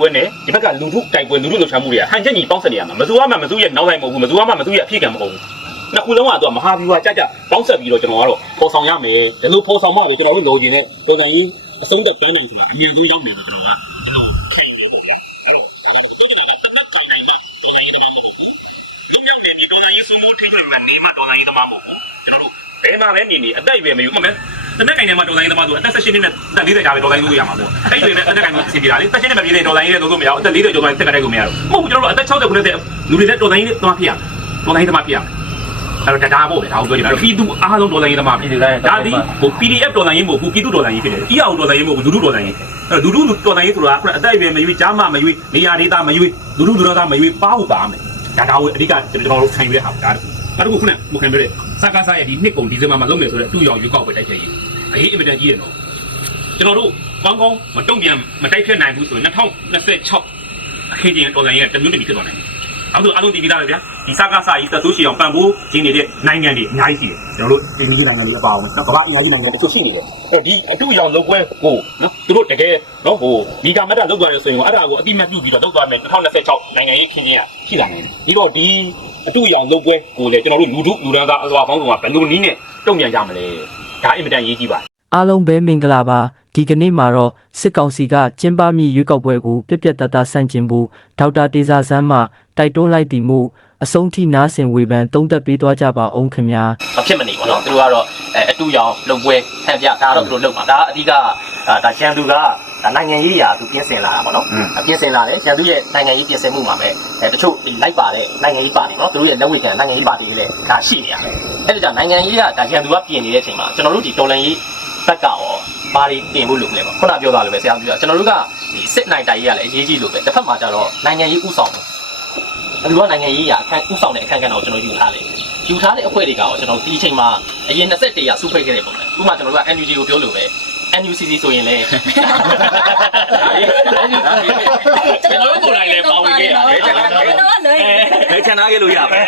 ပွဲနဲ့ဒီဘက်ကလူထုတိုက်ပွဲလူထုလှုပ်ရှားမှုတွေကဟန်ချက်ညီပေါင်းဆက်နေရမှာမစိုးရမှမစိုးရဲ့နောက်လိုက်မဟုတ်ဘူးမစိုးရမှမစိုးရဲ့အဖြစ်ကံမဟုတ်ဘူးနှစ်ခုလုံးကတော့မဟာဗျူဟာကြကြပေါင်းဆက်ပြီးတော့ကျွန်တော်ကတော့ပေါ်ဆောင်ရမယ်ဒီလိုပေါ်ဆောင်မှပဲကျွန်တော်တို့လိုချင်တဲ့ပုံစံကြီးအဆုံးသက်ပန်းနိုင်ဆိုတာအမြင်ဆုံးရောက်နေတယ်ကျွန်တော်ကဒီလိုခံယူပေါ့ဗျာအဲ့တော့ဒါတော့ပြောချင်တာကတနက်ဆောင်နိုင်မှပုံစံကြီးတမမဟုတ်ဘူးလုံမြောက်နေပြီပုံစံကြီးစမှုထိခိုက်မှနေမှပုံစံကြီးတမမဟုတ်ဘူးကျွန်တော်တို့ဘယ်မှာပဲနေနေအသက်အရွယ်မယူမှမဲ တနက်ကင်ထဲမှာဒေါ်လာရင်းသမားဆိုအသက်16နှစ်နဲ့အသက်40ကြာပဲဒေါ်လာရင်းလို့ရမှာပေါ့အဲ့ဒီနဲ့တနက်ကင်မှာအဆင်ပြေတာလေသက်ရှင်နဲ့မပြေတဲ့ဒေါ်လာရင်းနဲ့လို့မရဘူးအသက်40ကျော်သွားရင်တက်ကတဲ့ကိုမရတော့မဟုတ်ဘူးကျွန်တော်တို့အသက်60ခုနှစ်တဲ့လူတွေနဲ့ဒေါ်လာရင်းသမားဖြစ်ရဒေါ်လာရင်းသမားဖြစ်ရအဲ့တော့ဒါပေါ့ပဲဒါကိုပြောချင်တာပြည်သူအားလုံးဒေါ်လာရင်းသမားဖြစ်တယ်ဒါဒီဟို PDF ဒေါ်လာရင်းမဟုတ်ဘူးပြည်သူဒေါ်လာရင်းဖြစ်တယ် EAO ဒေါ်လာရင်းမဟုတ်ဘူးလူထုဒေါ်လာရင်းအဲ့တော့လူထုဒေါ်လာရင်းဆိုတာခုနအသက်အရွယ်မရွေးကြားမမရွေးနေရာဒေသမရွေးလူထုလူတော်သားမရွေးပါဖို့ပါမယ်ဒါဒါကိုအဓိကကျွန်တော်တို့ခံယူရတဲ့ဟာဒါတခုအဲ့ဒါကခုနမခံပြောတဲ့စကားစားရဲ့ဒီနှစ်ကုန်ဒီဇင်ဘာမှာလုပ်မယ်ဆိုတော့အတူရောင်ရွေးကောက်ပွဲတိုက်ခဲ့ရေး အရေးအင်မတန်ကြီးတယ်နော်ကျွန်တော်တို့ကောင်းကောင်းမတုံ့ပြန်မတိုက်ဖြတ်နိုင်ဘူးဆိုရင်2026အခင်းကျင်းတော်လိုင်းရဲ့တမျိုးတည်းဖြစ်သွားနိုင်တယ်အဲ့ဒါအလုံးတည်ပြီးသားပဲဗျာဒီစကားစားကြီးသက်ဆိုးချီအောင်ပံ့ပိုးခြင်းနေတဲ့နိုင်ငံတွေအများကြီးရှိတယ်ကျွန်တော်တို့ဒီမျိုးနိုင်ငံတွေအပါအောင်နော်ကမ္ဘာအင်အားကြီးနိုင်ငံတွေတချို့ရှိနေတယ်အဲ့တော့ဒီအတူရောင်လုပ်ပွဲကိုနော်သူတို့တကယ်နော်ဟိုဒီကမ္ဘာတာလုပ်သွားရဆိုရင်အဲ့ဒါကိုအတိမတ်ပြုပြီးတော့လုပ်သွားမယ်2026နိုင်ငံရေးခင်းကျင်းရရှိလာနိုင်တယ်ဒီတော့ဒီအတူရောင်လုပ်ပွဲကိုလည်းကျွန်တော်တို့လူထုလူတန်းသားအစွာပေါင်းစုံကဘယ်လိုနည်းနဲ့တုံ့ပြန်ကြမလဲဒါအင်မတန်ရေးကြီးပါတယ် အားလုံးပဲမင်္ဂလာပါဒီကနေ့မှာတော့စစ်ကောင်စီကကျင်းပမည့်ရွေးကောက်ပွဲကိုပြက်ပြက်တသားဆန့်ကျင်ဖို့ဒေါက်တာတေဇာဆန်းမှတိုက်တွန်းလိုက်သည်မို့အဆုံးထိနားဆင်ဝေဖန်သုံးသပ်ပေးသွားကြပါအောင်ခင်ဗျာမဖြစ်မနေပေါ့နော်သူတို့ကတော့အဲအတူရောင်လုံပွဲဟန်ပြဒါတော့သူတို့လုံပါဒါအဓိကအာဒါရန်သူကဒါနိုင်ငံရေးရာသူပြင်ဆင်လာတာပေါ့နော်အပြင်ဆင်လာတယ်ရန်သူရဲ့နိုင်ငံရေးပြင်ဆင်မှုမှာပဲအဲတချို့ဒီလိုက်ပါတဲ့နိုင်ငံရေးပါတီနော်သူတို့ရဲ့လက်ဝဲခံနိုင်ငံရေးပါတီတွေလည်းဒါရှိနေရတယ်အဲ့ဒါကြောင့်နိုင်ငံရေးကဒါရန်သူကပြင်နေတဲ့အချိန်မှာကျွန်တော်တို့ဒီတော်လန်ရေးဘ က်ကရောဘာတွေပြင်ဖို့လုပ်လဲပေါ့ခုနပြောတာလိုပဲဆရာပြောတာကျွန်တော်တို့ကဒီစစ်နိုင်တိုင်ရေးကလည်းအရေးကြီးလို့ပဲတစ်ဖက်မှာကျတော့နိုင်ငံရေးဥဆောင်တယ်အဲဒီကနိုင်ငံရေးရာအခန်းဥဆောင်တဲ့အခန်းကဏ္ဍကိုကျွန်တော်ယူထားတယ်ယူထားတဲ့အဖွဲ့တွေကရောကျွန်တော်ဒီအချိန်မှာအရင်21ရာစုဖွဲ့ခဲ့တဲ့ပုံစံဥပမာကျွန်တော်တို့က NUG ကိုပြောလို့ပဲ NUCC ဆိုရင်လည်းကျွန်တော်တို့ကိုယ်တိုင်လည်းပါဝင်ခဲ့ရတယ်ကျွန်တော်တို့တော့လွယ်အဲချန်နာခဲ့လို့ရပါ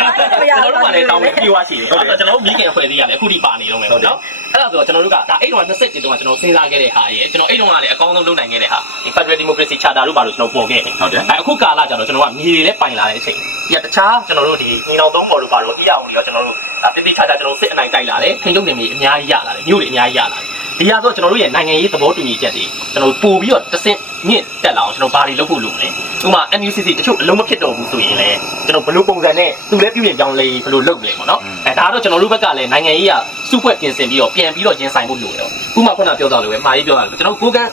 ကျွန်တော်တို့ကလည်းတောင်းပြီးွားရှိတယ်ဟုတ်တယ်ကျွန်တော်တို့မိခင်အဖွဲ့သေးရတယ်အခုထိပါနေတော့မယ်ပေါ့နော် အဲ့ဒါဆိုတော့ကျွန်တော်တို့ကဒါအဲ့တုန်းက27တုန်းကကျွန်တော်စဉ်းစားခဲ့တဲ့ဟာရယ်ကျွန်တော်အဲ့တုန်းကလည်းအကောင်းဆုံးလုပ်နိုင်ခဲ့တဲ့ဟာဒီ Federal Democracy Charter တို့ပါလို့ကျွန်တော်ပေါ်ခဲ့တယ်ဟုတ်တယ်အဲအခုကာလကျတော့ကျွန်တော်ကမြေတွေလည်းပိုင်လာတဲ့အချိန်ဒီကတခြားကျွန်တော်တို့ဒီညီနောင်သုံးပေါ်တို့ပါတော့အရာဝင်ရောကျွန်တော်တို့ဒါတိတိကျကျကျွန်တော်စစ်အနိုင်တိုက်လာတယ်ထိန်းချုပ်နေမြေအများကြီးရလာတယ်မြို့တွေအများကြီးရလာတယ်ဒီဟာဆိုကျွန်တော်တို့ရဲ့နိုင်ငံရေးသဘောတူညီချက်တွေကျွန်တော်ပို့ပြီးတော့တစ်ဆင့် မြင့်တက်လာအောင်ကျွန်တော်ဘာတွေလုပ်ဖို့လုပ်မလဲဥပမာ NUCC တချို့အလုံးမဖြစ်တော့ဘူးဆိုရင်လည်းကျွန်တော်ဘယ်လိုပုံစံနဲ့သူလည်းပြုပြင်ပြောင်းလဲဘယ်လိုလုပ်မလဲပေါ့နော်အဲဒါတော့ကျွန်တော်တို့ဘက်ကလည်းနိုင်ငံရေးကစုဖွဲ့ပြင်ဆင်ပြီးတော့ပြန်ပြီးတော့ရင်ဆိုင်ဖို့လိုတယ်ဥပမာခုနပြောတော့လို့ပဲမှာရေးပြောတာလို့ကျွန်တော်ကိုကန်း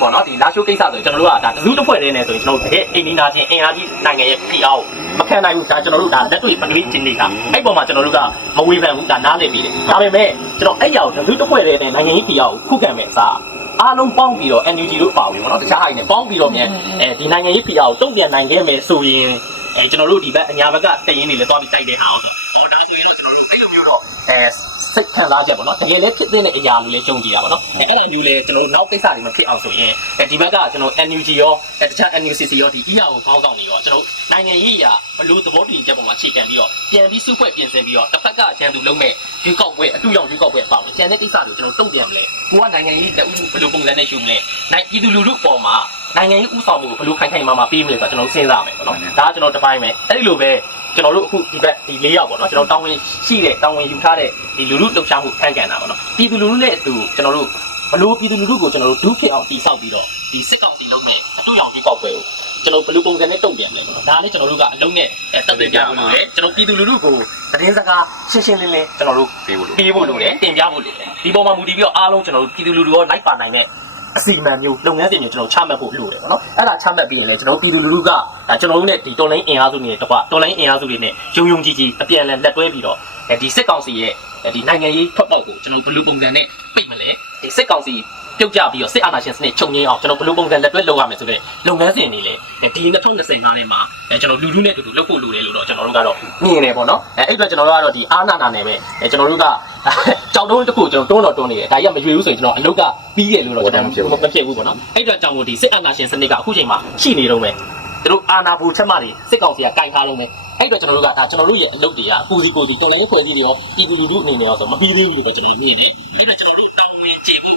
ပေါ့နော်ဒီလာရှိုးကိစ္စဆိုရင်ကျွန်တော်တို့ကဒါတစုတစ်ဖွဲ့တည်းနဲ့ဆိုရင်ကျွန်တော်တို့တကယ်အိမ်နီးနာချင်းအင်အားကြီးနိုင်ငံရဲ့ PR ကိုမခံနိုင်ဘူးဒါကျွန်တော်တို့ဒါလက်တွေ့ပကတိချင်းနေတာအဲ့ပေါ်မှာကျွန်တော်တို့ကမဝေဖန်ဘူးဒါနားလည်ပြီးတယ်ဒါပေမဲ့ကျွန်တော်အဲ့ရောက်တစုတစ်ဖွဲ့တည်းနဲ့နိုင်ငံရေး PR ကိုခုခံမဲ့အစား အားလုံးပေါင်းပြီးတော့ NUG တို့ပါဝင်ပေါ့နော်တခြားဟာတွေနဲ့ပေါင်းပြီးတော့မြန်အဲဒီနိုင်ငံရေး PR ကိုတုံ့ပြန်နိုင်ခဲ့မယ်ဆိုရင်အဲကျွန်တော်တို့ဒီဘက်အညာဘက်ကတည်ရင်တွေလည်းတွားပြီးတိုက်တဲ့ဟာအောင်ဆိုတော့ဒါဆိုရင်တော့ကျွန်တော်တို့အဲ့လိုမျိုးတော့အဲ စိတ်ခံစားချက်ပေါ့နော်တကယ်လည်းဖြစ်တဲ့အရာလို့လည်းကြုံကြည့်ရပါတော့အဲအဲ့လိုမျိုးလည်းကျွန်တော်တို့နောက်ကိစ္စတွေမဖြစ်အောင်ဆိုရင်အဲဒီဘက်ကကျွန်တော် NUG ရောအဲတခြား NUCC ရောဒီ ER ကိုကောင်းဆောင်နေရောကျွန်တော်နိုင်ငံရေးအရာဘလို့သဘောတူညီချက်ပေါ်မှာအခြေခံပြီးတော့ပြန်ပြီးစုဖွဲ့ပြင်ဆင်ပြီးတော့တစ်ဖက်ကရန်သူလုံးမဲ့ရွေးကောက်ပွဲအတူရောက်ရွေးကောက်ပွဲပေါ့ကျန်တဲ့ကိစ္စတွေကိုကျွန်တော်တုံ့ပြန်မလဲကိုကနိုင်ငံရေးလက်ဦးဘယ်လိုပုံစံနဲ့ယူမလဲနိုင်ပြည်သူလူထုပေါ်မှာနိုင်ငံရေးဥဆောင်မှုကိုဘယ်လိုခိုင်ခိုင်မာမာပေးမလဲဆိုတော့ကျွန်တော်စဉ်းစားမယ်ပေါ့နော်ဒါကကျွန်တော်တစ်ပိုင်းပဲအဲ့ဒီလိုပဲ ကျွန်တော်တို့အခုဒီဘက်ဒီ၄ယောက်ပေါ့နော်ကျွန်တော်တောင်းဝင်ရှိတဲ့တောင်းဝင်ယူထားတဲ့ဒီလူလူလှုပ်ရှားမှုခံကန်တာပေါ့နော်ပြည်သူလူထုနဲ့အတူကျွန်တော်တို့ဘလို့ပြည်သူလူထုကိုကျွန်တော်တို့ဒုဖြစ်အောင်တည်ဆောက်ပြီးတော့ဒီစစ်ကောင်စီလုံးမဲ့အတူရောင်ကြီးကောက်ပွဲကိုကျွန်တော်ဘလို့ပုံစံနဲ့တုံ့ပြန်မလဲပေါ့နော်ဒါလည်းကျွန်တော်တို့ကအလုံးနဲ့တက်ပြပြဖို့လိုတယ်ကျွန်တော်ပြည်သူလူထုကိုသတင်းစကားရှင်းရှင်းလင်းလင်းကျွန်တော်တို့ပေးဖို့လို့ပေးဖို့လိုတယ်တင်ပြဖို့လိုတယ်ဒီပေါ်မှာမူတည်ပြီးတော့အားလုံးကျွန်တော်တို့ပြည်သူလူထုရောလိုက်ပါနိုင်တဲ့ အစီအမံမျိုးလုပ်ငန်းစဉ်မျိုးကျွန်တော်ချမှတ်ဖို့လိုတယ်ပေါ့နော်အဲ့ဒါချမှတ်ပြီးရင်လည်းကျွန်တော်ပြည်သူလူထုကဒါကျွန်တော်တို့နဲ့ဒီတော်လိုင်းအင်အားစုတွေနဲ့တကွတော်လိုင်းအင်အားစုတွေနဲ့ယုံယုံကြည်ကြည်အပြန်အလှန်လက်တွဲပြီးတော့ဒီစစ်ကောင်စီရဲ့ဒီနိုင်ငံရေးထွက်ပေါက်ကိုကျွန်တော်ဘယ်လိုပုံစံနဲ့ပြိတ်မလဲဒီစစ်ကောင်စီ ပြုတ်ကြပြီးတော့စစ်အာဏာရှင်စနစ်ချုပ်ငြိမ်းအောင်ကျွန်တော်ဘယ်လိုပုံစံလက်တွဲလုပ်ရမယ်ဆိုတဲ့လုပ်ငန်းစဉ်တွေလည်းဒီ2025ထဲမှာကျွန်တော်လူထုနဲ့အတူတူလုပ်ဖို့လိုတယ်လို့တော့ကျွန်တော်တို့ကတော့မြင်နေပေါ့နော်အဲအဲ့အတွက်ကျွန်တော်တို့ကတော့ဒီအာဏာနာနဲ့ပဲကျွန်တော်တို့ကကြောက်တုံးတစ်ခုကျွန်တော်တွန်းတော့တွန်းနေတယ်ဒါကြီးကမရွေဘူးဆိုရင်ကျွန်တော်အလုတ်ကပြီးရလို့တော့ကျွန်တော်မဖြစ်ဘူးပေါ့နော်အဲ့အတွက်ကြောင့်မို့ဒီစစ်အာဏာရှင်စနစ်ကအခုချိန်မှာရှိနေတော့မယ်သူတို့အာဏာဘူချက်မှတွေစစ်ကောင်စီကကင်ထားလုံးမယ်အဲ့တော့ကျွန်တော်တို့ကဒါကျွန်တော်တို့ရဲ့အလုပ်တွေကကိုစီကိုစီတော်လိုင်းဖွဲ့စည်းတွေရောပြည်သူလူထုအနေနဲ့ရောဆိုမပြီးသေးဘူးလို့ပဲကျွန်တော်မြင်တယ်အဲ့တော့ကျွန်တော်တို့တောင်းဝင်ကျေဖို့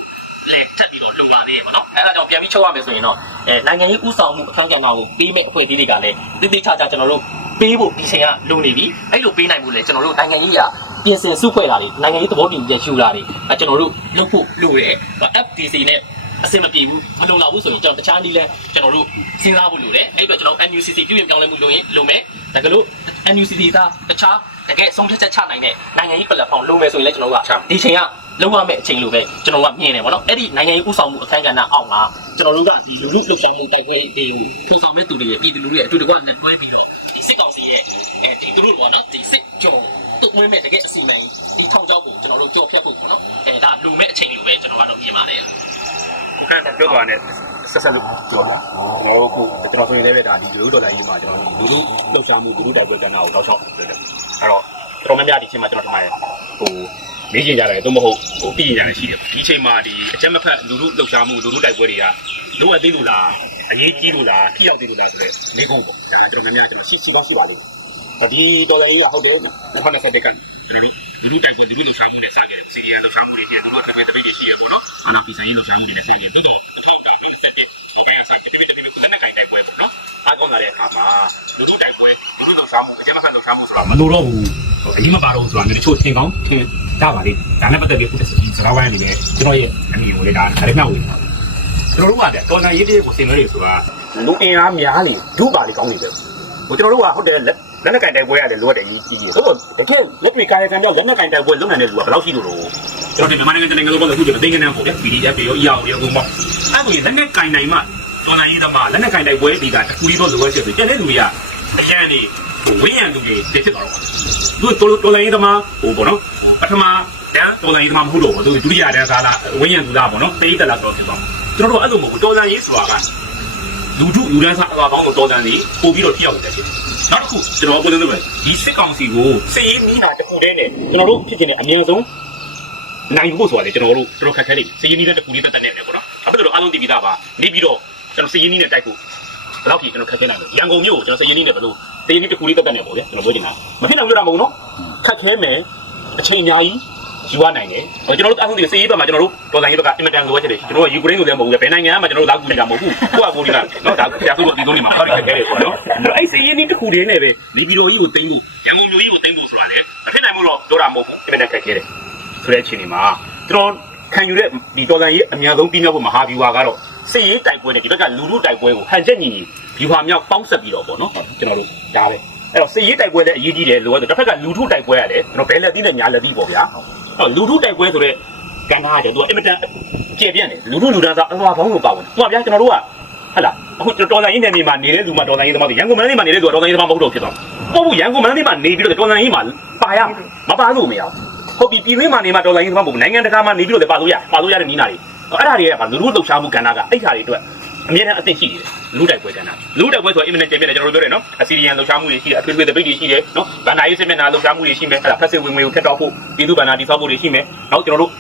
လဲတက်ပြီးတော့လုံပါသေးရပါတော့အဲ့ဒါကြောင့်ပြန်ပြီးချုပ်ရမယ်ဆိုရင်တော့အဲနိုင်ငံရေးဥဆောင်မှုအခမ်းကဏ္ဍကိုပေးမဲ့အဖွဲ့အစည်းတွေကလည်းတိတိကျကျကျွန်တော်တို့ပေးဖို့ဒီချိန်ကလုံနေပြီအဲ့လိုပေးနိုင်ဖို့လဲကျွန်တော်တို့နိုင်ငံရေးကပြင်ဆင်စုဖွဲ့တာတွေနိုင်ငံရေးသဘောတူညီချက်ယူတာတွေအဲကျွန်တော်တို့လုပ်ဖို့လိုတယ် FTC နဲ့အဆင်မပြေဘူးမလုံလောက်ဘူးဆိုရင်ကျွန်တော်တခြားနည်းလဲကျွန်တော်တို့စဉ်းစားဖို့လိုတယ်အဲ့အတွက်ကျွန်တော် NUCC ပြုရင်ပြောင်းလဲမှုလုပ်ရင်လုပ်မယ်ဒါကလို့ NUCC ကတခြားတကယ်ဆုံးဖြတ်ချက်ချနိုင်တဲ့နိုင်ငံရေး platform လုပ်မယ်ဆိုရင်လည်းကျွန်တော်တို့ကဒီချိန်က လုံးဝမဲ့အချိန်လိုပဲကျွန်တော်ကမြင်တယ်ဗောနော်အဲ့ဒီနိုင်ငံရေးဥဆောင်မှုအခမ်းကဏ္ဍအောက်မှာကျွန်တော်တို့ကဒီလူမှုလှုပ်ရှားမှုတိုက်ပွဲတွေကိုထူဆောင်မဲ့သူတွေရဲ့ပြည်သူလူထုရဲ့အတူတကွနဲ့တွဲပြီးတော့စစ်ကောင်စီရဲ့အဲဒီသူတို့ဗောနော်ဒီစစ်ကြောတုံ့ဝင်မဲ့တကယ်အစီအမံဒီထောင်ချောက်ကိုကျွန်တော်တို့ကြော်ဖြတ်ဖို့ဗောနော်အဲဒါလူမဲ့အချိန်လိုပဲကျွန်တော်ကတော့မြင်ပါတယ်ကိုကပြောသွားတဲ့ဆက်ဆက်လို့ပြောတာကျွန်တော်တို့ခုကျွန်တော်ဆိုရင်လည်းပဲဒါဒီလူဒေါ်လာကြီးမှာကျွန်တော်တို့လူလူလှုပ်ရှားမှုလူလူတိုက်ပွဲကဏ္ဍကိုတောက်လျှောက်ပြောတယ်အဲ့တော့တော်များများဒီချိန်မှာကျွန်တော်ထင်ပါတယ်ဟို မေးကြည့်ကြတယ်သို့မဟုတ်ဟိုပြည်ကြတယ်ရှိတယ်ဒီချိန်မှာဒီအကြမ်းမဖက်လူလူလှုပ်ရှားမှုလူလူတိုက်ပွဲတွေကလိုအပ်သေးလို့လားအရေးကြီးလို့လားထိရောက်သေးလို့လားဆိုတော့မေးဖို့ပေါ့ဒါကျွန်တော်များများကျွန်တော်ရှိရှိကောင်းရှိပါလိမ့်မယ်ဒီဒေါ်လာကြီးကဟုတ်တယ်2020တက်ကကျွန်တော်တို့လူလူတိုက်ပွဲလူလူလှုပ်ရှားမှုနဲ့စခဲ့တယ်စီရီယန်လှုပ်ရှားမှုတွေရှိတယ်သူတို့တစ်ပိတ်တစ်ပိတ်တွေရှိတယ်ပေါ့နော်အာနာပီဆိုင်ရေးလှုပ်ရှားမှုတွေနဲ့စခဲ့တယ်သို့တော့အထောက်အထားပေးဆက်တဲ့ဟိုကဲဆိုင်တစ်ပိတ်တစ်ပိတ်ကိုစနေကိုင်တိုက်ပွဲပေါ့နော်အားကောင်းလာတဲ့အခါမှာလူလူတိုက်ပွဲလူလူလှုပ်ရှားမှုအကြမ်းမဖက်လှုပ်ရှားမှုဆိုတာမလိုတော့ဘူးအရင်မပါတော့ဆိုတာမျိုးတချို့ထင်ကောင်းထင် ကြပါလေဒါနဲ့ပတ်သက်ပြီးခုတစ်စစကားဝိုင်းအနေနဲ့ကျွန်တော်ရဲ့အမြင်ကိုလည်းဒါဒါလည်းမျှဝေတာကျွန်တော်တို့ကဗျတော်နိုင်ရေးတဲ့ကိုစင်လို့လေဆိုတာလူအင်အားများလေဒုပါလေကောင်းနေတယ်ဟိုကျွန်တော်တို့ကဟုတ်တယ်လက်လက်နက်ကင်တိုက်ပွဲရတယ်လိုရတယ်ကြီးကြီးကြီးဆိုတော့တကယ်လက်တွေကာယကံကြောင့်လက်နက်ကင်တိုက်ပွဲလုပ်နိုင်တဲ့လူကဘယ်လောက်ရှိလို့လဲကျွန်တော်ဒီမြန်မာနိုင်ငံတနိုင်ငံလုံးကတော့အခုကျမသိငန်းနဲ့ပေါ့ဗျ PDF တွေရော EAO တွေရောအခုပေါ့အဲ့ဒီလက်နက်ကင်နိုင်မှတော်နိုင်ရေးသမားလက်နက်ကင်တိုက်ပွဲဒီကတခုလေးတော့လိုအပ်ချက်ဆိုကျန်တဲ့လူတွေကအရန်နေဝင်းရံလူတွေတည်ဖြစ်သွားတော့ သူတော်တော်နိုင်ရေးသမားဟိုပေါ့နော်ပထမတန်းတော်နိုင်ရေးသမားမဟုတ်တော့ဘူးသူဒုတိယတန်းသားလားဝင်းရံသူလားပေါ့နော်တိတ်တက်လာဆိုတော့ဖြစ်သွားကျွန်တော်တို့အဲ့လိုမဟုတ်တော်နိုင်ရေးဆိုတာကလူထုလူတန်းစားအသာပေါင်းကိုတော်တန်စီပို့ပြီးတော့ထိရောက်နေတယ်နောက်တစ်ခုကျွန်တော်ပြောလို့ပဲဒီစစ်ကောင်စီကိုစစ်ရေးနီးနာတစ်ခုတည်းနဲ့ကျွန်တော်တို့ဖြစ်နေတဲ့အမြင်ဆုံးနိုင်ဖို့ဆိုတာလေကျွန်တော်တို့တော်တော်ခက်ခဲနေစစ်ရေးနီးတဲ့တစ်ခုလေးတက်တက်နေတယ်ပေါ့နော်အဲ့ဒါလိုအားလုံးတည်ပြီးသားပါနေပြီးတော့ကျွန်တော်စစ်ရေးနီးနဲ့တိုက်ဖို့ ဘယ်လောက်ထိကျွန်တော်ခက်ခဲနိုင်လဲရန်ကုန်မြို့ကိုကျွန်တော်စစ်ရေးနီးနဲ့ဘယ်လိုစစ်ရေးနီးတစ်ခုလေးတက်တက်နေပေါ့ဗျာကျွန်တော်ပြောချင်တာမဖြစ်နိုင်ကြတာမဟုတ်နော်ခက်ခဲမယ်အချိန်အများကြီးယူရနိုင်တယ်။ကျွန်တော်တို့အားလုံးဒီစစ်ရေးဘက်မှာကျွန်တော်တို့ဒေါ်လာရေးဘက်ကအင်မတန်လိုအပ်ချက်တွေကျွန်တော်ကယူကရိန်းကိုလည်းမဟုတ်ဘူးဘယ်နိုင်ငံမှကျွန်တော်တို့လာကူနေတာမဟုတ်ဘူး။ကိုယ့်အကိုဒီကနော်ဒါပြဆိုတော့ဒီလိုနေမှာဘာလို့ခက်ခဲလဲဆိုတော့နော်အဲ့စစ်ရေးနီးတစ်ခုတည်းနဲ့ပဲလီဘီရိုကြီးကိုတင်ဖို့ရန်ကုန်မြို့ကြီးကိုတင်ဖို့ဆိုတာလေမဖြစ်နိုင်ဘူးလို့ပြောတာမဟုတ်ဘူးအင်မတန်ခက်ခဲတယ်ဆိုတဲ့အခြေအနေမှာကျွန်တော်ခံယူတဲ့ဒီဒေါ်လာရေးအများဆုံးပြီးမြောက်ဖို့မဟာဗျူဟာကတော့ စစ်ရေးတိုက်ပွဲနဲ့ဒီဘက်ကလူလူတိုက်ပွဲကိုဟန်ချက်ညီညီဗျူဟာမြောက်ပေါင်းဆက်ပြီးတော့ပေါ့နော်ကျွန်တော်တို့ဒါပဲအဲ့တော့စစ်ရေးတိုက်ပွဲလည်းအရေးကြီးတယ်လို့ဆိုတစ်ဖက်ကလူထုတိုက်ပွဲရတယ်ကျွန်တော်ဘယ်လက်သီးနဲ့ညာလက်သီးပေါ့ဗျာအဲ့လူထုတိုက်ပွဲဆိုတော့ကဏ္ဍကကျတော့သူကအင်မတန်ကျေပြန့်တယ်လူထုလူတန်းစားအလွာပေါင်းလို့ပါဝင်သူကဗျာကျွန်တော်တို့ကဟဟလားအခုတော်လိုင်းရေးနယ်မြေမှာနေတဲ့လူမှတော်လိုင်းရေးသမားတွေရန်ကုန်မန္တလေးမှာနေတဲ့လူကတော်လိုင်းရေးသမားမဟုတ်တော့ဖြစ်သွားဟုတ်ဘူးရန်ကုန်မန္တလေးမှာနေပြီးတော့တော်လိုင်းရေးမှာပါရမပါလို့မရဘူးဟုတ်ပြီပြည်တွင်းမှာနေမှာတော်လိုင်းရေးသမားမဟုတ်ဘူးနိုင်ငံတကာမှာနေပြီးတော့လည်းပါလို့ရပါလို့ရတဲ့နီးနာတွေ အဲ့ဒါတွေကလူထုလှုပ်ရှားမှုကဏ္ဍကအဲ့ခါတွေအတွက်အမြဲတမ်းအသင့်ရှိနေတယ်လူတိုက်ပွဲကဏ္ဍလူတိုက်ပွဲဆိုတာအင်မတန်ကျယ်ပြန့်တယ်ကျွန်တော်တို့ပြောတယ်နော်အစီရီယန်လှုပ်ရှားမှုတွေရှိတယ်အထွေထွေတပိတ်တွေရှိတယ်နော်ဗန္ဒာရေးစစ်မျက်နှာလှုပ်ရှားမှုတွေရှိမယ်အဲ့ဒါဖက်စစ်ဝင်ငွေကိုထက်တော့ဖို့ပြည်သူ့ဗန္ဒာတိစောက်ဖို့တွေရှိမယ်နောက်ကျွန်တော်တို့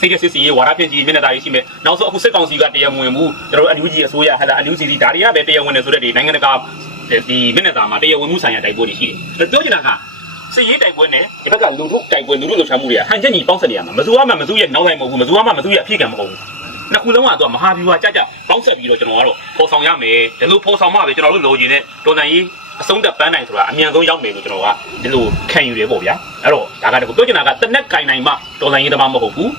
စိတ်ရစစ်စီရေးဝါဒဖြန့်ကြီးမျက်နှာတွေရှိမယ်နောက်ဆုံးအခုစစ်ကောင်စီကတရားမဝင်ဘူးကျွန်တော်တို့အန်ယူဂျီအစိုးရဟလာအန်ယူဂျီစီဒါတွေကပဲတရားဝင်တယ်ဆိုတဲ့ဒီနိုင်ငံတကာဒီမျက်နှာမှာတရားဝင်မှုဆိုင်ရာတိုက်ပွဲတွေရှိတယ်ပြောချင်တာကစစ်ရေးတိုက်ပွဲနဲ့ဒီဘက်ကလူထုတိုက်ပွဲလူထုလှုပ်ရှားမှုတွေကဟန်ချက်ညီပေါင်းစပ်နေရမှာမဇူဝါမှမဇူရဲ့နောက်လိုက်မဟုတ်ဘူးမဇူဝါမှမဇူရဲ့အဖြစ်ကံမဟုတ်ဘူး နှစ်ခုလုံးကတော့မဟာဗျူဟာကြကြပေါင်းဆက်ပြီးတော့ကျွန်တော်ကတော့ပေါ်ဆောင်ရမယ်ဒီလိုပေါ်ဆောင်မှပဲကျွန်တော်တို့လိုချင်တဲ့တော်တန်ကြီးအဆုံးသက်ပန်းနိုင်ဆိုတာအမြန်ဆုံးရောက်မယ်လို့ကျွန်တော်ကဒီလိုခံယူတယ်ပေါ့ဗျာအဲ့တော့ဒါကတကူပြောချင်တာကတနက်ကင်နိုင်မှတော်တန်ကြီးသမားမဟုတ်ဘူး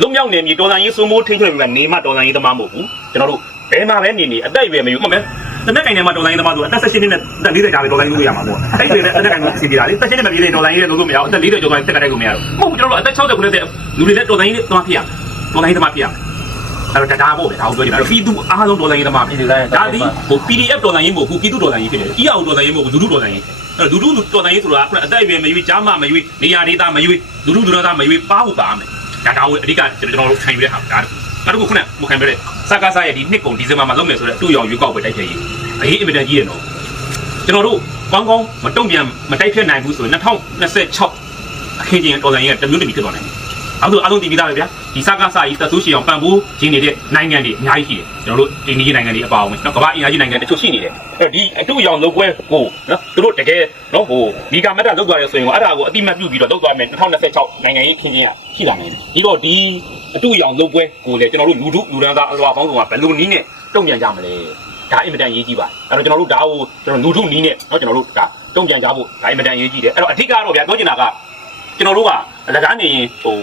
လွတ်မြောက်နေမြေတော်တန်ကြီးစိုးမိုးထိန်းချုပ်ပြီးကနေမှတော်တန်ကြီးသမားမဟုတ်ဘူးကျွန်တော်တို့ဘယ်မှာပဲနေနေအသက်အရွယ်မယူမှမယ်တနက်ကင်နိုင်မှတော်လိုင်းသမားတို့အသက်16နှစ်နဲ့အသက်40ကျော်ပဲတော်လိုင်းလို့ရမှာပေါ့အဲ့ဒီနဲ့တနက်ကင်ကိုစီပြတာလေ16နှစ်မပြည့်တဲ့တော်လိုင်းရဲ့လို့လို့မရအောင်အသက်40ကျော်ကတက်ကတိုက်ကိုမရတော့မဟုတ်ဘူးကျွန်တော်တို့အသက်60ခုနှစ်တဲ့လူတွေလည်းတော်လိုင်းသမားဖြစ်ရတော်လိုင်းသမားဖြစ်ရ အဲ့တော့ဒါပေါ့ဗျာဒါကိုပြောချင်တာပြည်သူအားလုံးတော်လိုင်းသမားဖြစ်တယ်ဒါဒီဟို PDF တော်လိုင်းရေးမဟုတ်ဘူးပြည်သူတော်လိုင်းရေးဖြစ်တယ် EAO တော်လိုင်းရေးမဟုတ်ဘူးလူထုတော်လိုင်းရေးအဲ့တော့လူထုတော်လိုင်းရေးဆိုတာအသက်အရွယ်မရွေးကြားမမရွေးနေရာဒေသမရွေးလူထုလူသားမရွေးပါဖို့ပါမယ်ဒါဒါကိုအဓိကကျွန်တော်တို့ခံယူတဲ့ဟာဒါနောက်တစ်ခုခုနကမခံပြတဲ့စကားစားရဲ့ဒီနှစ်ကုန်ဒီဇင်ဘာမှာလုပ်မယ်ဆိုတော့အတူရောင်ရွေးကောက်ပွဲတိုက်ဖြတ်ရေးအရေးအင်မတန်ကြီးတယ်နော်ကျွန်တော်တို့ကောင်းကောင်းမတုံ့ပြန်မတိုက်ဖြတ်နိုင်ဘူးဆိုရင်2026အခင်းကျင်းတော်လိုင်းရေးကတမျိုးတမီဖြစ်သွားနိုင်တယ် အခုဆိုအားလုံးတည်ပြီးသားပဲဗျာဒီစကားစာကြီးသက်ဆိုးရှည်အောင်ပံ့ပိုးခြင်းနေတဲ့နိုင်ငံတွေအများကြီးရှိတယ်ကျွန်တော်တို့အိန္ဒိယနိုင်ငံတွေအပါအဝင်နော်ကမ္ဘာအင်အားကြီးနိုင်ငံတချို့ရှိနေတယ်အဲ့ဒီအတူရောင်လုပ်ပွဲကိုနော်သူတို့တကယ်နော်ဟိုဒီကမတ်တာလုပ်သွားရဆိုရင်အဲ့ဒါကိုအတိမတ်ပြုပြီးတော့လုပ်သွားမယ်2026နိုင်ငံရေးခင်းချင်းရရှိလာနိုင်တယ်ပြီးတော့ဒီအတူရောင်လုပ်ပွဲကိုလည်းကျွန်တော်တို့လူထုလူဒန်းသားအလွာပေါင်းစုံကဘယ်လိုနည်းနဲ့တုံ့ပြန်ကြမလဲဒါအင်မတန်ရေးကြည့်ပါအဲ့တော့ကျွန်တော်တို့ဒါကိုကျွန်တော်လူထုနည်းနဲ့နော်ကျွန်တော်တို့ဒါတုံ့ပြန်ကြဖို့ဒါအင်မတန်ရေးကြည့်တယ်အဲ့တော့အထစ်ကတော့ဗျာပြောချင်တာက ကျွန်တော်တို့ကအလကားနေရင်ဟို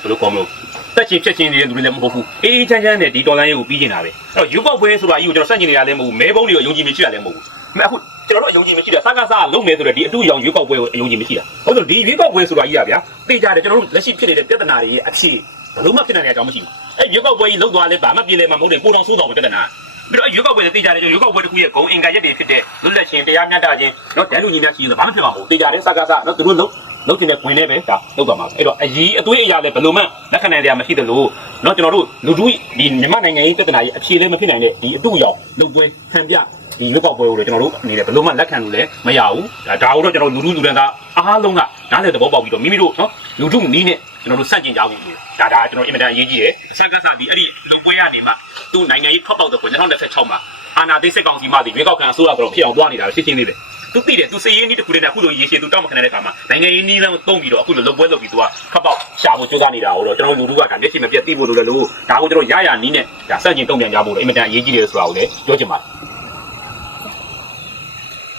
ဘယ်လိုကောမလို့တက်ချင်ဖြတ်ချင်နေတဲ့လူတွေလည်းမဟုတ်ဘူးအေးအေးချမ်းချမ်းနဲ့ဒီဒေါ်လာရေးကိုပြီးနေတာပဲအဲ့တော့ယူပေါက်ပွဲဆိုတာကြီးကိုကျွန်တော်စန့်ကျင်နေရလည်းမဟုတ်ဘူးမဲဘုံတွေကိုယုံကြည်မရှိတာလည်းမဟုတ်ဘူးမအခုကျွန်တော်တို့အယုံကြည်မရှိတာစကားစားလုံးမယ်ဆိုတော့ဒီအတူရောင်ရွေးကောက်ပွဲကိုအယုံကြည်မရှိတာဟုတ်တယ်ဒီရွေးကောက်ပွဲဆိုတာကြီးကဗျာသိကြတယ်ကျွန်တော်တို့လက်ရှိဖြစ်နေတဲ့ပြဿနာတွေရဲ့အခြေဘယ်လိုမှဖြစ်နိုင်တဲ့အကြောင်းမရှိဘူးအဲ့ရွေးကောက်ပွဲကြီးလုံးသွားလဲဘာမှပြင်လဲမှမဟုတ်တယ်ကိုတော်ဆိုးတော်ပဲပြဿနာပြီးတော့ရွေးကောက်ပွဲတွေသိကြတယ်ကျွန်တော်ရွေးကောက်ပွဲတစ်ခုရဲ့ဂုံအင်္ဂါရက်တွေဖြစ်တဲ့လွတ်လပ်ခြင်းတရားမျှတခြင်းနော်တန်းလူညီမျှရှိရင်ဘာမှဖြစ်မှာမဟုတ်သိကြတယ်စကားစားနော်သူတို့လုံး လုံးတင်တဲ့ဝင်နေပဲဒါလောက်ပါမှာအဲ့တော့အကြီးအသွေးအရာလည်းဘယ်လိုမှလက်ခံနိုင်တရားမရှိသလိုเนาะကျွန်တော်တို့လူတို့ဒီမြန်မာနိုင်ငံရေးပြဿနာကြီးအခြေလည်းမဖြစ်နိုင်တဲ့ဒီအတူရောက်လုပ်ပွဲခံပြဒီရွေးကောက်ပွဲကိုလည်းကျွန်တော်တို့အနေနဲ့ဘယ်လိုမှလက်ခံလို့လည်းမရဘူးဒါဒါကိုတော့ကျွန်တော်လူလူလူတန်းသားအားလုံးကနားလည်သဘောပေါက်ပြီးတော့မိမိတို့เนาะလူထုနီးနဲ့ကျွန်တော်တို့စန့်ကျင်ကြဖို့ဒါဒါကျွန်တော်အင်မတန်အရေးကြီးတယ်အစကစပြီးအဲ့ဒီလုပ်ပွဲကနေမှသူ့နိုင်ငံရေးထွက်ပေါက်တဲ့ပွဲ2026မှာအာနာသိစစ်ကောင်စီမှဒီရွေးကောက်ခံအစိုးရကတော့ဖြစ်အောင်တွားနေတာရှင်းရှင်းလေးပဲ သူသိတယ်သူစေးရင်းနီးတစ်ခုတည်းနဲ့အခုလိုရေရှည်သူတောက်မခံတဲ့အခါမှာနိုင်ငံရေးနီးလမ်းသုံးပြီးတော့အခုလိုလုံပွဲလုပ်ပြီးသူကခပ်ပေါက်ရှာဖို့ကြိုးစားနေတာဟိုတော့ကျွန်တော်လူလူကဒါမျက်စိမပြတ်သိဖို့လိုတယ်လို့ဒါကိုကျွန်တော်ရရနီးနဲ့ဒါစန့်ကျင်တုံ့ပြန်ကြဖို့တော့အင်မတန်အရေးကြီးတယ်ဆိုတာကိုလည်းပြောချင်ပါတယ်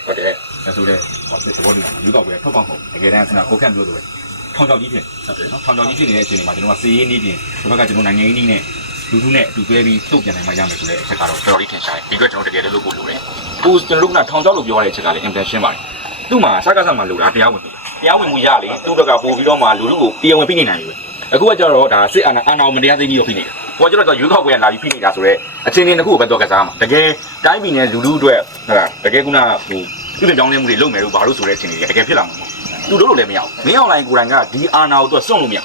ဟုတ်တယ်ဒါဆိုလေဟောဒီဘောလေးလူတော့ပဲထောက်ပေါက်ဖို့တကယ်တမ်းဆန္ဒကိုခန့်ပြောလို့ပဲထောင်ချောက်ကြီးဖြစ်ဟုတ်တယ်နော်ထောင်ချောက်ကြီးဖြစ်နေတဲ့အချိန်မှာကျွန်တော်ကစေးရင်းနီးပြင်ဒီဘက်ကကျွန်တော်နိုင်ငံရေးနီးနဲ့ လူလူနဲ့အတူတွဲပြီးစုပ်ပြန်နိုင်မှရမယ်ဆိုတဲ့အချက်ကတော့တော်တော်လေးထင်ရှားတယ်ဒီအတွက်ကျွန်တော်တကယ်လည်းလုပ်ဖို့လိုတယ်အခုကျွန်တော်တို့ကထောင်ချောက်လို့ပြောရတဲ့အချက်ကလည်း intention ပါတယ်သူ့မှာစကားစမှာလိုတာတရားဝင်မှုတရားဝင်မှုရလေသူ့ဘက်ကပို့ပြီးတော့မှလူလူကိုတရားဝင်ပြနေနိုင်ပြီအခုကကြတော့ဒါစစ်အာဏာအာဏာကိုမတရားသိပြီးတော့ဖိနေတယ်ဟိုကကျတော့ရွေးကောက်ပွဲကလာပြီးဖိနေတာဆိုတော့အခြေအနေတစ်ခုကိုပဲတော့ကစားမှာတကယ်တိုင်းပြည်နဲ့လူလူအတွက်ဟဲ့လားတကယ်ကုနာဟိုသူ့တဲ့ကြောင်းလဲမှုတွေလုပ်မယ်လို့ဘာလို့ဆိုတဲ့အခြေအနေတွေတကယ်ဖြစ်လာမှာသူတို့လို့လည်းမရဘူးမင်းအွန်လိုင်းကိုယ်တိုင်ကဒီအာဏာကိုသူကစွန့်လို့မရ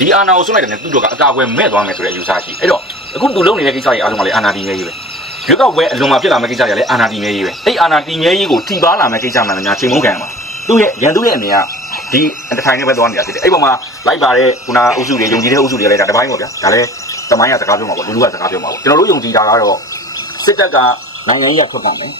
ဒီအာဏာကိုစွန့်လိုက်တယ်နဲ့သူတို့ကအကာအကွယ်မဲ့သွားမယ်ဆိုတဲ့အယူဆရှိအဲ့တော့အခုသူလုပ်နေတဲ့ကိစ္စကြီးအားလုံးကလည်းအာဏာတည်နေရေးပဲရွေးကောက်ပွဲအလွန်မှာဖြစ်လာမယ့်ကိစ္စတွေကလည်းအာဏာတည်မြဲရေးပဲအဲ့အာဏာတည်မြဲရေးကိုထိပါလာမယ့်ကိစ္စမှလည်းများချိန်မုန်းခံရမှာသူ့ရဲ့ရန်သူရဲ့အနေကဒီအတိုင်းနဲ့ပဲသွားနေတာဖြစ်တယ်အဲ့ပေါ်မှာလိုက်ပါတဲ့ခုနအုပ်စုတွေယုံကြည်တဲ့အုပ်စုတွေလည်းဒါတစ်ပိုင်းပေါ့ဗျာဒါလည်းတမိုင်းကစကားပြောမှာပေါ့လူလူကစကားပြောမှာပေါ့ကျွန်တော်တို့ယုံကြည်တာကတော့စစ်တပ်ကနိုင်ငံရေးကထွက်ပါမယ်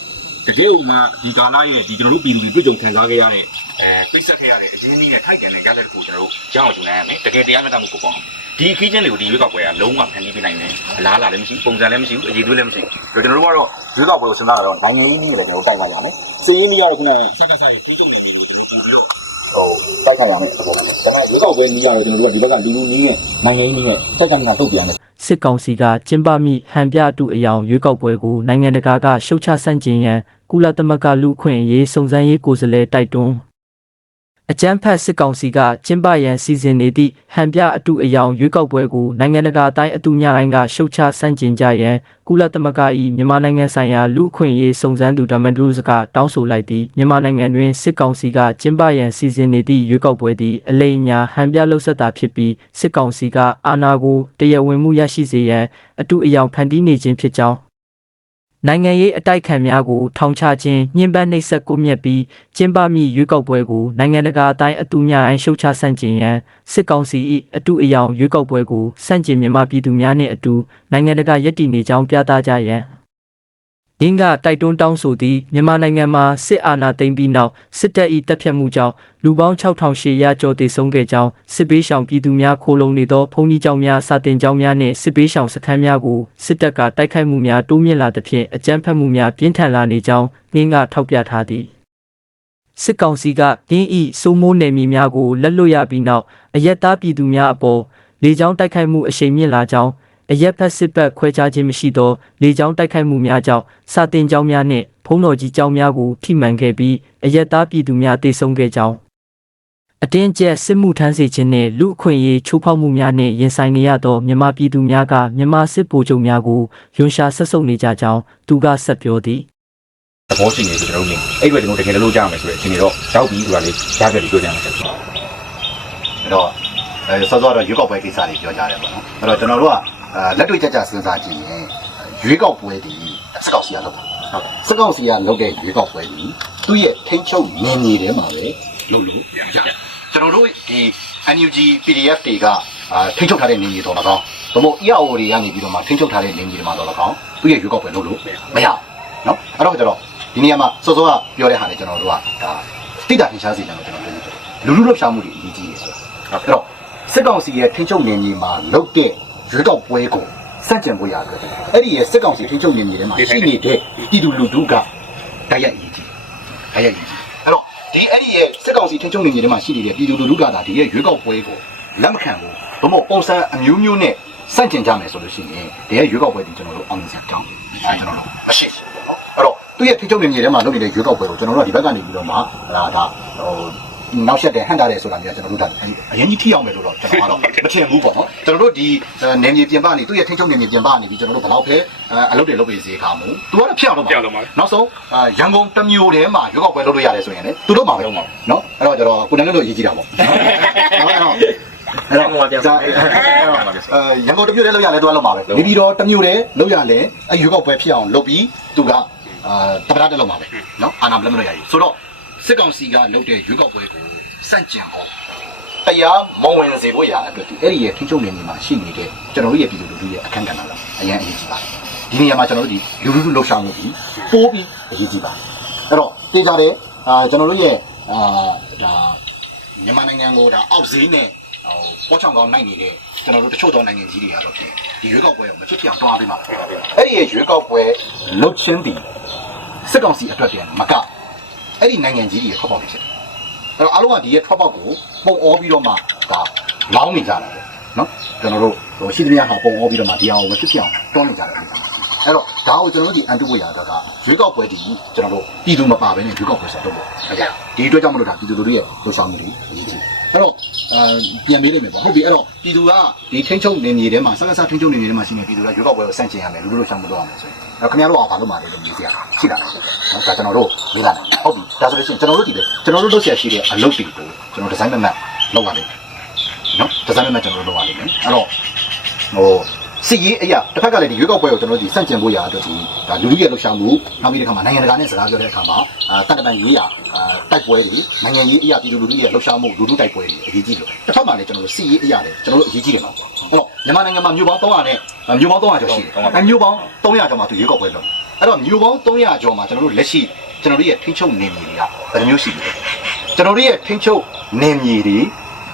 တကယ်ဥမာဒီကာလရဲ့ဒီကျွန်တော်တို့ပြည်သူတွေတွေ့ကြုံခံစားခဲ့ရတဲ့အဲပိတ်ဆက်ခဲ့ရတဲ့အရင်းအနှီးနဲ့ထိုက်တန်တဲ့ရတဲ့တစ်ခုကျွန်တော်တို့ရအောင်ယူနိုင်ရမယ်တကယ်တရားမျှတမှုကိုပေါ့ဒီအခီးချင်းတွေကိုဒီရွေးကောက်ပွဲကလုံးဝဖန်တီးပေးနိုင်တယ်အလားအလာလည်းမရှိပုံစံလည်းမရှိဘူးအရေးတွေးလည်းမရှိဘူးကျွန်တော်တို့ကတော့ရွေးကောက်ပွဲကိုစဉ်းစားရတော့နိုင်ငံရေးနည်းလည်းကျွန်တော်တို့တိုက်ပါရမယ်စီးရင်နည်းကတော့ခုနစကားစားရေးထိချုပ်နေပြီလို့ကျွန်တော်ပို့ပြီးတော့ဟိုတိုက်ခိုက်ရမယ်ဆိုတော့ဒါပေမဲ့ရွေးကောက်ပွဲနည်းကတော့ကျွန်တော်တို့ကဒီဘက်ကလူလူနည်းနဲ့နိုင်ငံရေးနည်းနဲ့စက်ကြနေတာတုတ်ပြန်တယ် စစ်ကောင်စီကကျင်းပမိဟန်ပြအတူအယောင်ရွေးကောက်ပွဲကိုနိုင်ငံတကာကရှုတ်ချဆန့်ကျင်ရန်ကုလသမဂ္ဂလူ့အခွင့်အရေးစုံစမ်းရေးကိုယ်စားလှယ်တိုက်တွန်း အကြမ်းဖက်စစ်ကောင်စီကကျင်းပရန်စီစဉ်နေသည့်ဟန်ပြအတူအယောင်ရွေးကောက်ပွဲကိုနိုင်ငံတကာအတိုင်းအတူများတိုင်းကရှုတ်ချဆန့်ကျင်ကြရန်ကုလသမဂ္ဂ၏မြန်မာနိုင်ငံဆိုင်ရာလူ့အခွင့်အရေးစုံစမ်းသူဒမန်ဒရုစ်ကတောင်းဆိုလိုက်သည်မြန်မာနိုင်ငံတွင်စစ်ကောင်စီကကျင်းပရန်စီစဉ်နေသည့်ရွေးကောက်ပွဲသည်အလိမ်အညာဟန်ပြလှုပ်ဆက်တာဖြစ်ပြီးစစ်ကောင်စီကအာဏာကိုတရားဝင်မှုရရှိစေရန်အတူအယောင်ဖန်တီးနေခြင်းဖြစ်ကြောင်း နိုင်ငံရေးအတိုက်ခံများကိုထောင်ချခြင်းညှဉ်းပန်းနှိပ်စက်ကိုမြက်ပြီးကျင်းပမည့်ရွေးကောက်ပွဲကိုနိုင်ငံတကာအတိုင်းအတူများအရှုတ်ချဆန့်ကျင်ရန်စစ်ကောင်စီ၏အတူအယောင်ရွေးကောက်ပွဲကိုဆန့်ကျင်မြန်မာပြည်သူများနှင့်အတူနိုင်ငံတကာယက်တီနေကြောင်းပြသကြရန် ရင်းကတိုက်တွန်းတောင်းဆိုသည့်မြန်မာနိုင်ငံမှာစစ်အာဏာသိမ်းပြီးနောက်စစ်တပ်၏တပ်ဖြတ်မှုကြောင့်လူပေါင်း6800ကျော်သေဆုံးခဲ့ကြောင်းစစ်ပေးရှောင်ပြည်သူများခိုလုံနေသောဘုံကြီးကျောင်းများစာတင်ကျောင်းများနှင့်စစ်ပေးရှောင်စခန်းများကိုစစ်တပ်ကတိုက်ခိုက်မှုများတိုးမြင့်လာသဖြင့်အကြမ်းဖက်မှုများပြင်းထန်လာနေကြောင်းရင်းကထောက်ပြထားသည်စစ်ကောင်စီကရင်းဤစိုးမိုးနယ်မြေများကိုလက်လွတ်ရပြီးနောက်အရက်သားပြည်သူများအပေါ်လေကြောင်းတိုက်ခိုက်မှုအရှိန်မြင့်လာကြောင်း အရက်ဖက်စစ်ပတ်ခွဲခြားခြင်းမရှိသောလေကြောင်းတိုက်ခိုက်မှုများကြောင့်စာတင်ကျောင်းများနှင့်ဖုံးတော်ကြီးကျောင်းများကိုထိမှန်ခဲ့ပြီးအရက်သားပြည်သူများတေဆုံးခဲ့ကြောင်းအတင်းကျပ်စစ်မှုထမ်းစေခြင်းနှင့်လူအခွင့်အရေးချိုးဖောက်မှုများနှင့်ရင်ဆိုင်နေရသောမြန်မာပြည်သူများကမြန်မာစစ်ဗိုလ်ချုပ်များကိုယွန်ရှာဆက်ဆုပ်နေကြကြောင်းသူကဆက်ပြောသည်သဘောရှိနေဆိုကျွန်တော်တို့မြင်အဲ့ဒီဘက်ကျွန်တော်တကယ်လို့ကြားမယ်ဆိုတဲ့အချိန်တွေတော့ရောက်ပြီဆိုတာလေးကြားပြပြီးပြောကြမှာဖြစ်ပါတယ်အဲ့တော့အဲစောစောတော့ရွေးကောက်ပွဲကိစ္စတွေပြောကြတယ်ပေါ့နော်အဲ့တော့ကျွန်တော်တို့ကအဲ လက်တွေ့ကြကြစဉ်းစားကြည့်ရင်ရွေးကောက်ပွဲဒီစကောက်စီကလုပ်တာဟုတ်စကောက်စီကလုပ်တဲ့ရွေးကောက်ပွဲဒီသူ့ရဲ့ထိန်းချုပ်နေမြေထဲမှာပဲလုပ်လို့ရတယ်ကျွန်တော်တို့ဒီ NUG PDF တွေကအာထိချုပ်ထားတဲ့နေကြီးတော့၎င်းဘမို့ EAO တွေကနေပြီးတော့မှထိချုပ်ထားတဲ့နေကြီးတွေမှာတော့၎င်းသူ့ရဲ့ရွေးကောက်ပွဲလုပ်လို့မရဘူးနော်အဲ့တော့ကျွန်တော်ဒီနေရာမှာစောစောကပြောတဲ့ဟာလေကျွန်တော်တို့ကဒါတိတာထင်ရှားစေတယ်လို့ကျွန်တော်ပြောနေတယ်လူလူလှုပ်ရှားမှုတွေအရေးကြီးတယ်ဆိုတော့အဲ့တော့စစ်ကောင်စီရဲ့ထိချုပ်နေကြီးမှာလုပ်တဲ့ ရွေးကောက်ပွဲကိုစန့်ကျင်ဖို့ရအတွက်အဲ့ဒီရဲ့စစ်ကောင်စီထိချုပ်နေကြီးထဲမှာရှိနေတဲ့ပြည်သူလူထုကတိုက်ရိုက်အရေးကြီးတိုက်ရိုက်အရေးကြီးအဲ့တော့ဒီအဲ့ဒီရဲ့စစ်ကောင်စီထိချုပ်နေကြီးထဲမှာရှိနေတဲ့ပြည်သူလူထုကဒါဒီရဲ့ရွေးကောက်ပွဲကိုလက်မခံဘူးဘမို့ပုံစံအမျိုးမျိုးနဲ့စန့်ကျင်ကြမယ်ဆိုလို့ရှိရင်ဒီရဲ့ရွေးကောက်ပွဲဒီကျွန်တော်တို့အောင်မြင်စရာတောင်းတယ်အဲကျွန်တော်တို့မရှိဘူးအဲ့တော့သူ့ရဲ့ထိချုပ်နေကြီးထဲမှာလုပ်နေတဲ့ရွေးကောက်ပွဲကိုကျွန်တော်တို့ကဒီဘက်ကနေပြီးတော့မှဒါဒါဟို နောက်ဆက်တဲ့ဟန်တာတယ်ဆိုတာမျိုးကျွန်တော်တို့ဒါအရင်ကြီးထိအောင်မယ်လို့တော့ကျွန်တော်ကတော့မထင်ဘူးပေါ့နော်ကျွန်တော်တို့ဒီနေမြေပြင်ပနေသူ့ရဲ့ထိန်းချုပ်နေမြေပြင်ပနေပြီးကျွန်တော်တို့ဘယ်တော့ပဲအလုပ်တွေလုပ်ပေးစေခါမူသူကတော့ဖျောက်တော့မှာနောက်ဆုံးရန်ကုန်တစ်မျိုးတည်းမှာရွေးကောက်ပွဲလုပ်လို့ရတယ်ဆိုရင်လေသူတို့မှာပဲနော်အဲ့တော့ကျွန်တော်ကိုယ်နဲ့လို့ရည်ကြည့်တာပေါ့အဲ့တော့အဲ့တော့အဲရန်ကုန်တစ်မျိုးတည်းလုပ်ရတယ်သူကလုပ်မှာပဲနေပြီးတော့တစ်မျိုးတည်းလုပ်ရလဲအဲရွေးကောက်ပွဲဖြစ်အောင်လုပ်ပြီးသူကအာတပရတက်လုပ်မှာပဲနော်အာနာဘလမလို့ရည်ဆိုတော့ စစ်ကောင်စီကလုပ်တဲ့ရွေးကောက်ပွဲကိုစန့်ကျင်ဖို့တရားမဝင်စေဖို့ရအတွက်ဒီအဲ့ဒီရဲ့ထိချုပ်နေနေမှာရှိနေတဲ့ကျွန်တော်တို့ရဲ့ပြည်သူလူထုရဲ့အခန်းကဏ္ဍကအရင်အရေးကြီးပါတယ်ဒီနေရာမှာကျွန်တော်တို့ဒီလူလူထုလှုပ်ရှားမှုဒီပိုးပြီးအရေးကြီးပါတယ်အဲ့တော့သိကြတယ်အာကျွန်တော်တို့ရဲ့အာဒါမြန်မာနိုင်ငံကိုဒါအောက်ဈေးနဲ့ဟိုပေါ်ချောင်ကောင်းနိုင်နေတဲ့ကျွန်တော်တို့တချို့သောနိုင်ငံကြီးတွေကတော့ဖြင့်ဒီရွေးကောက်ပွဲကိုမချစ်ဖြစ်အောင်တွန်းအားပေးပါအဲ့ဒီရဲ့ရွေးကောက်ပွဲလှုပ်ချင်းသည်စစ်ကောင်စီအတွက်ပြန်မက အဲ့ဒီနိုင်ငံကြီးတွေရဲ့ထွက်ပေါက်တွေဖြစ်တယ်။အဲ့တော့အားလုံးကဒီရဲ့ထွက်ပေါက်ကိုပုံအောပြီးတော့မှဒါလောင်းနေကြတာပဲနော်။ကျွန်တော်တို့ဟိုရှိသမျှဟာပုံအောပြီးတော့မှဒီအောင်မဖြစ်ဖြစ်အောင်တွန်းနေကြတယ်အဲ့တော့ဒါကိုကျွန်တော်တို့ဒီအန်တုဝေရတော့ကရွေးကောက်ပွဲတည်ကျွန်တော်တို့ပြည်သူမပါဘဲနဲ့ရွေးကောက်ပွဲဆက်တော့ပေါ့။ဟုတ်ကဲ့။ဒီအတွက်ကြောင့်မလို့ဒါပြည်သူတို့ရဲ့လှုပ်ရှားမှုတွေအရေးကြီးတယ်။ အဲ့တော့အဲပြန်မေးလိုက်မယ်ပေါ့။ဟုတ်ပြီအဲ့တော့ပြည်သူကဒီထိန်းချုပ်နေမြေထဲမှာစကားစားထိန်းချုပ်နေမြေထဲမှာရှိနေပြည်သူကရွေးကောက်ပွဲကိုစန့်ကျင်ရမယ်လူလူလှုပ်ရှားမှုတော့ရမယ်ဆိုရင်အဲ့ခင်ဗျားတို့အောင်ဘာလုပ်မှာလဲလို့မေးစရာရှိတာနော်ဒါကျွန်တော်တို့မေးလာတယ်ဟုတ်ပြီဒါဆိုလို့ရှိရင်ကျွန်တော်တို့ဒီလေကျွန်တော်တို့လုပ်ဆရာရှိတဲ့အလုပ်တွေကိုကျွန်တော်ဒီဇိုင်းမမတ်လုပ်ပါလိမ့်မယ်နော်ဒီဇိုင်းမမတ်ကျွန်တော်တို့လုပ်ပါလိမ့်မယ်အဲ့တော့ဟို စီရေးအရာတစ်ဖက်ကလည်းဒီရွေးကောက်ပွဲကိုကျွန်တော်တို့ဒီစန့်ကျင်ဖို့ရာအတွက်ဒီဒါလူလူရဲ့လှုပ်ရှားမှုနောက်ပြီးတဲ့အခါမှာနိုင်ငံတကာနဲ့စကားပြောတဲ့အခါမှာအာတန်တပန်ရေးရာအာတိုက်ပွဲတွေနိုင်ငံရေးအရာပြည်သူလူထုရဲ့လှုပ်ရှားမှုလူထုတိုက်ပွဲတွေအရေးကြီးတယ်တစ်ဖက်မှာလည်းကျွန်တော်တို့စီရေးအရာတွေကျွန်တော်တို့အရေးကြီးတယ်မှာအဲ့တော့မြန်မာနိုင်ငံမှာမြို့ပေါင်း300နဲ့မြို့ပေါင်း300ကျော်ရှိတယ်အဲမြို့ပေါင်း300ကျော်မှာသူရွေးကောက်ပွဲလုပ်အဲ့တော့မြို့ပေါင်း300ကျော်မှာကျွန်တော်တို့လက်ရှိကျွန်တော်တို့ရဲ့ထိန်းချုပ်နေမြေတွေကဘယ်လိုမျိုးရှိလဲကျွန်တော်တို့ရဲ့ထိန်းချုပ်နေမြေတွေ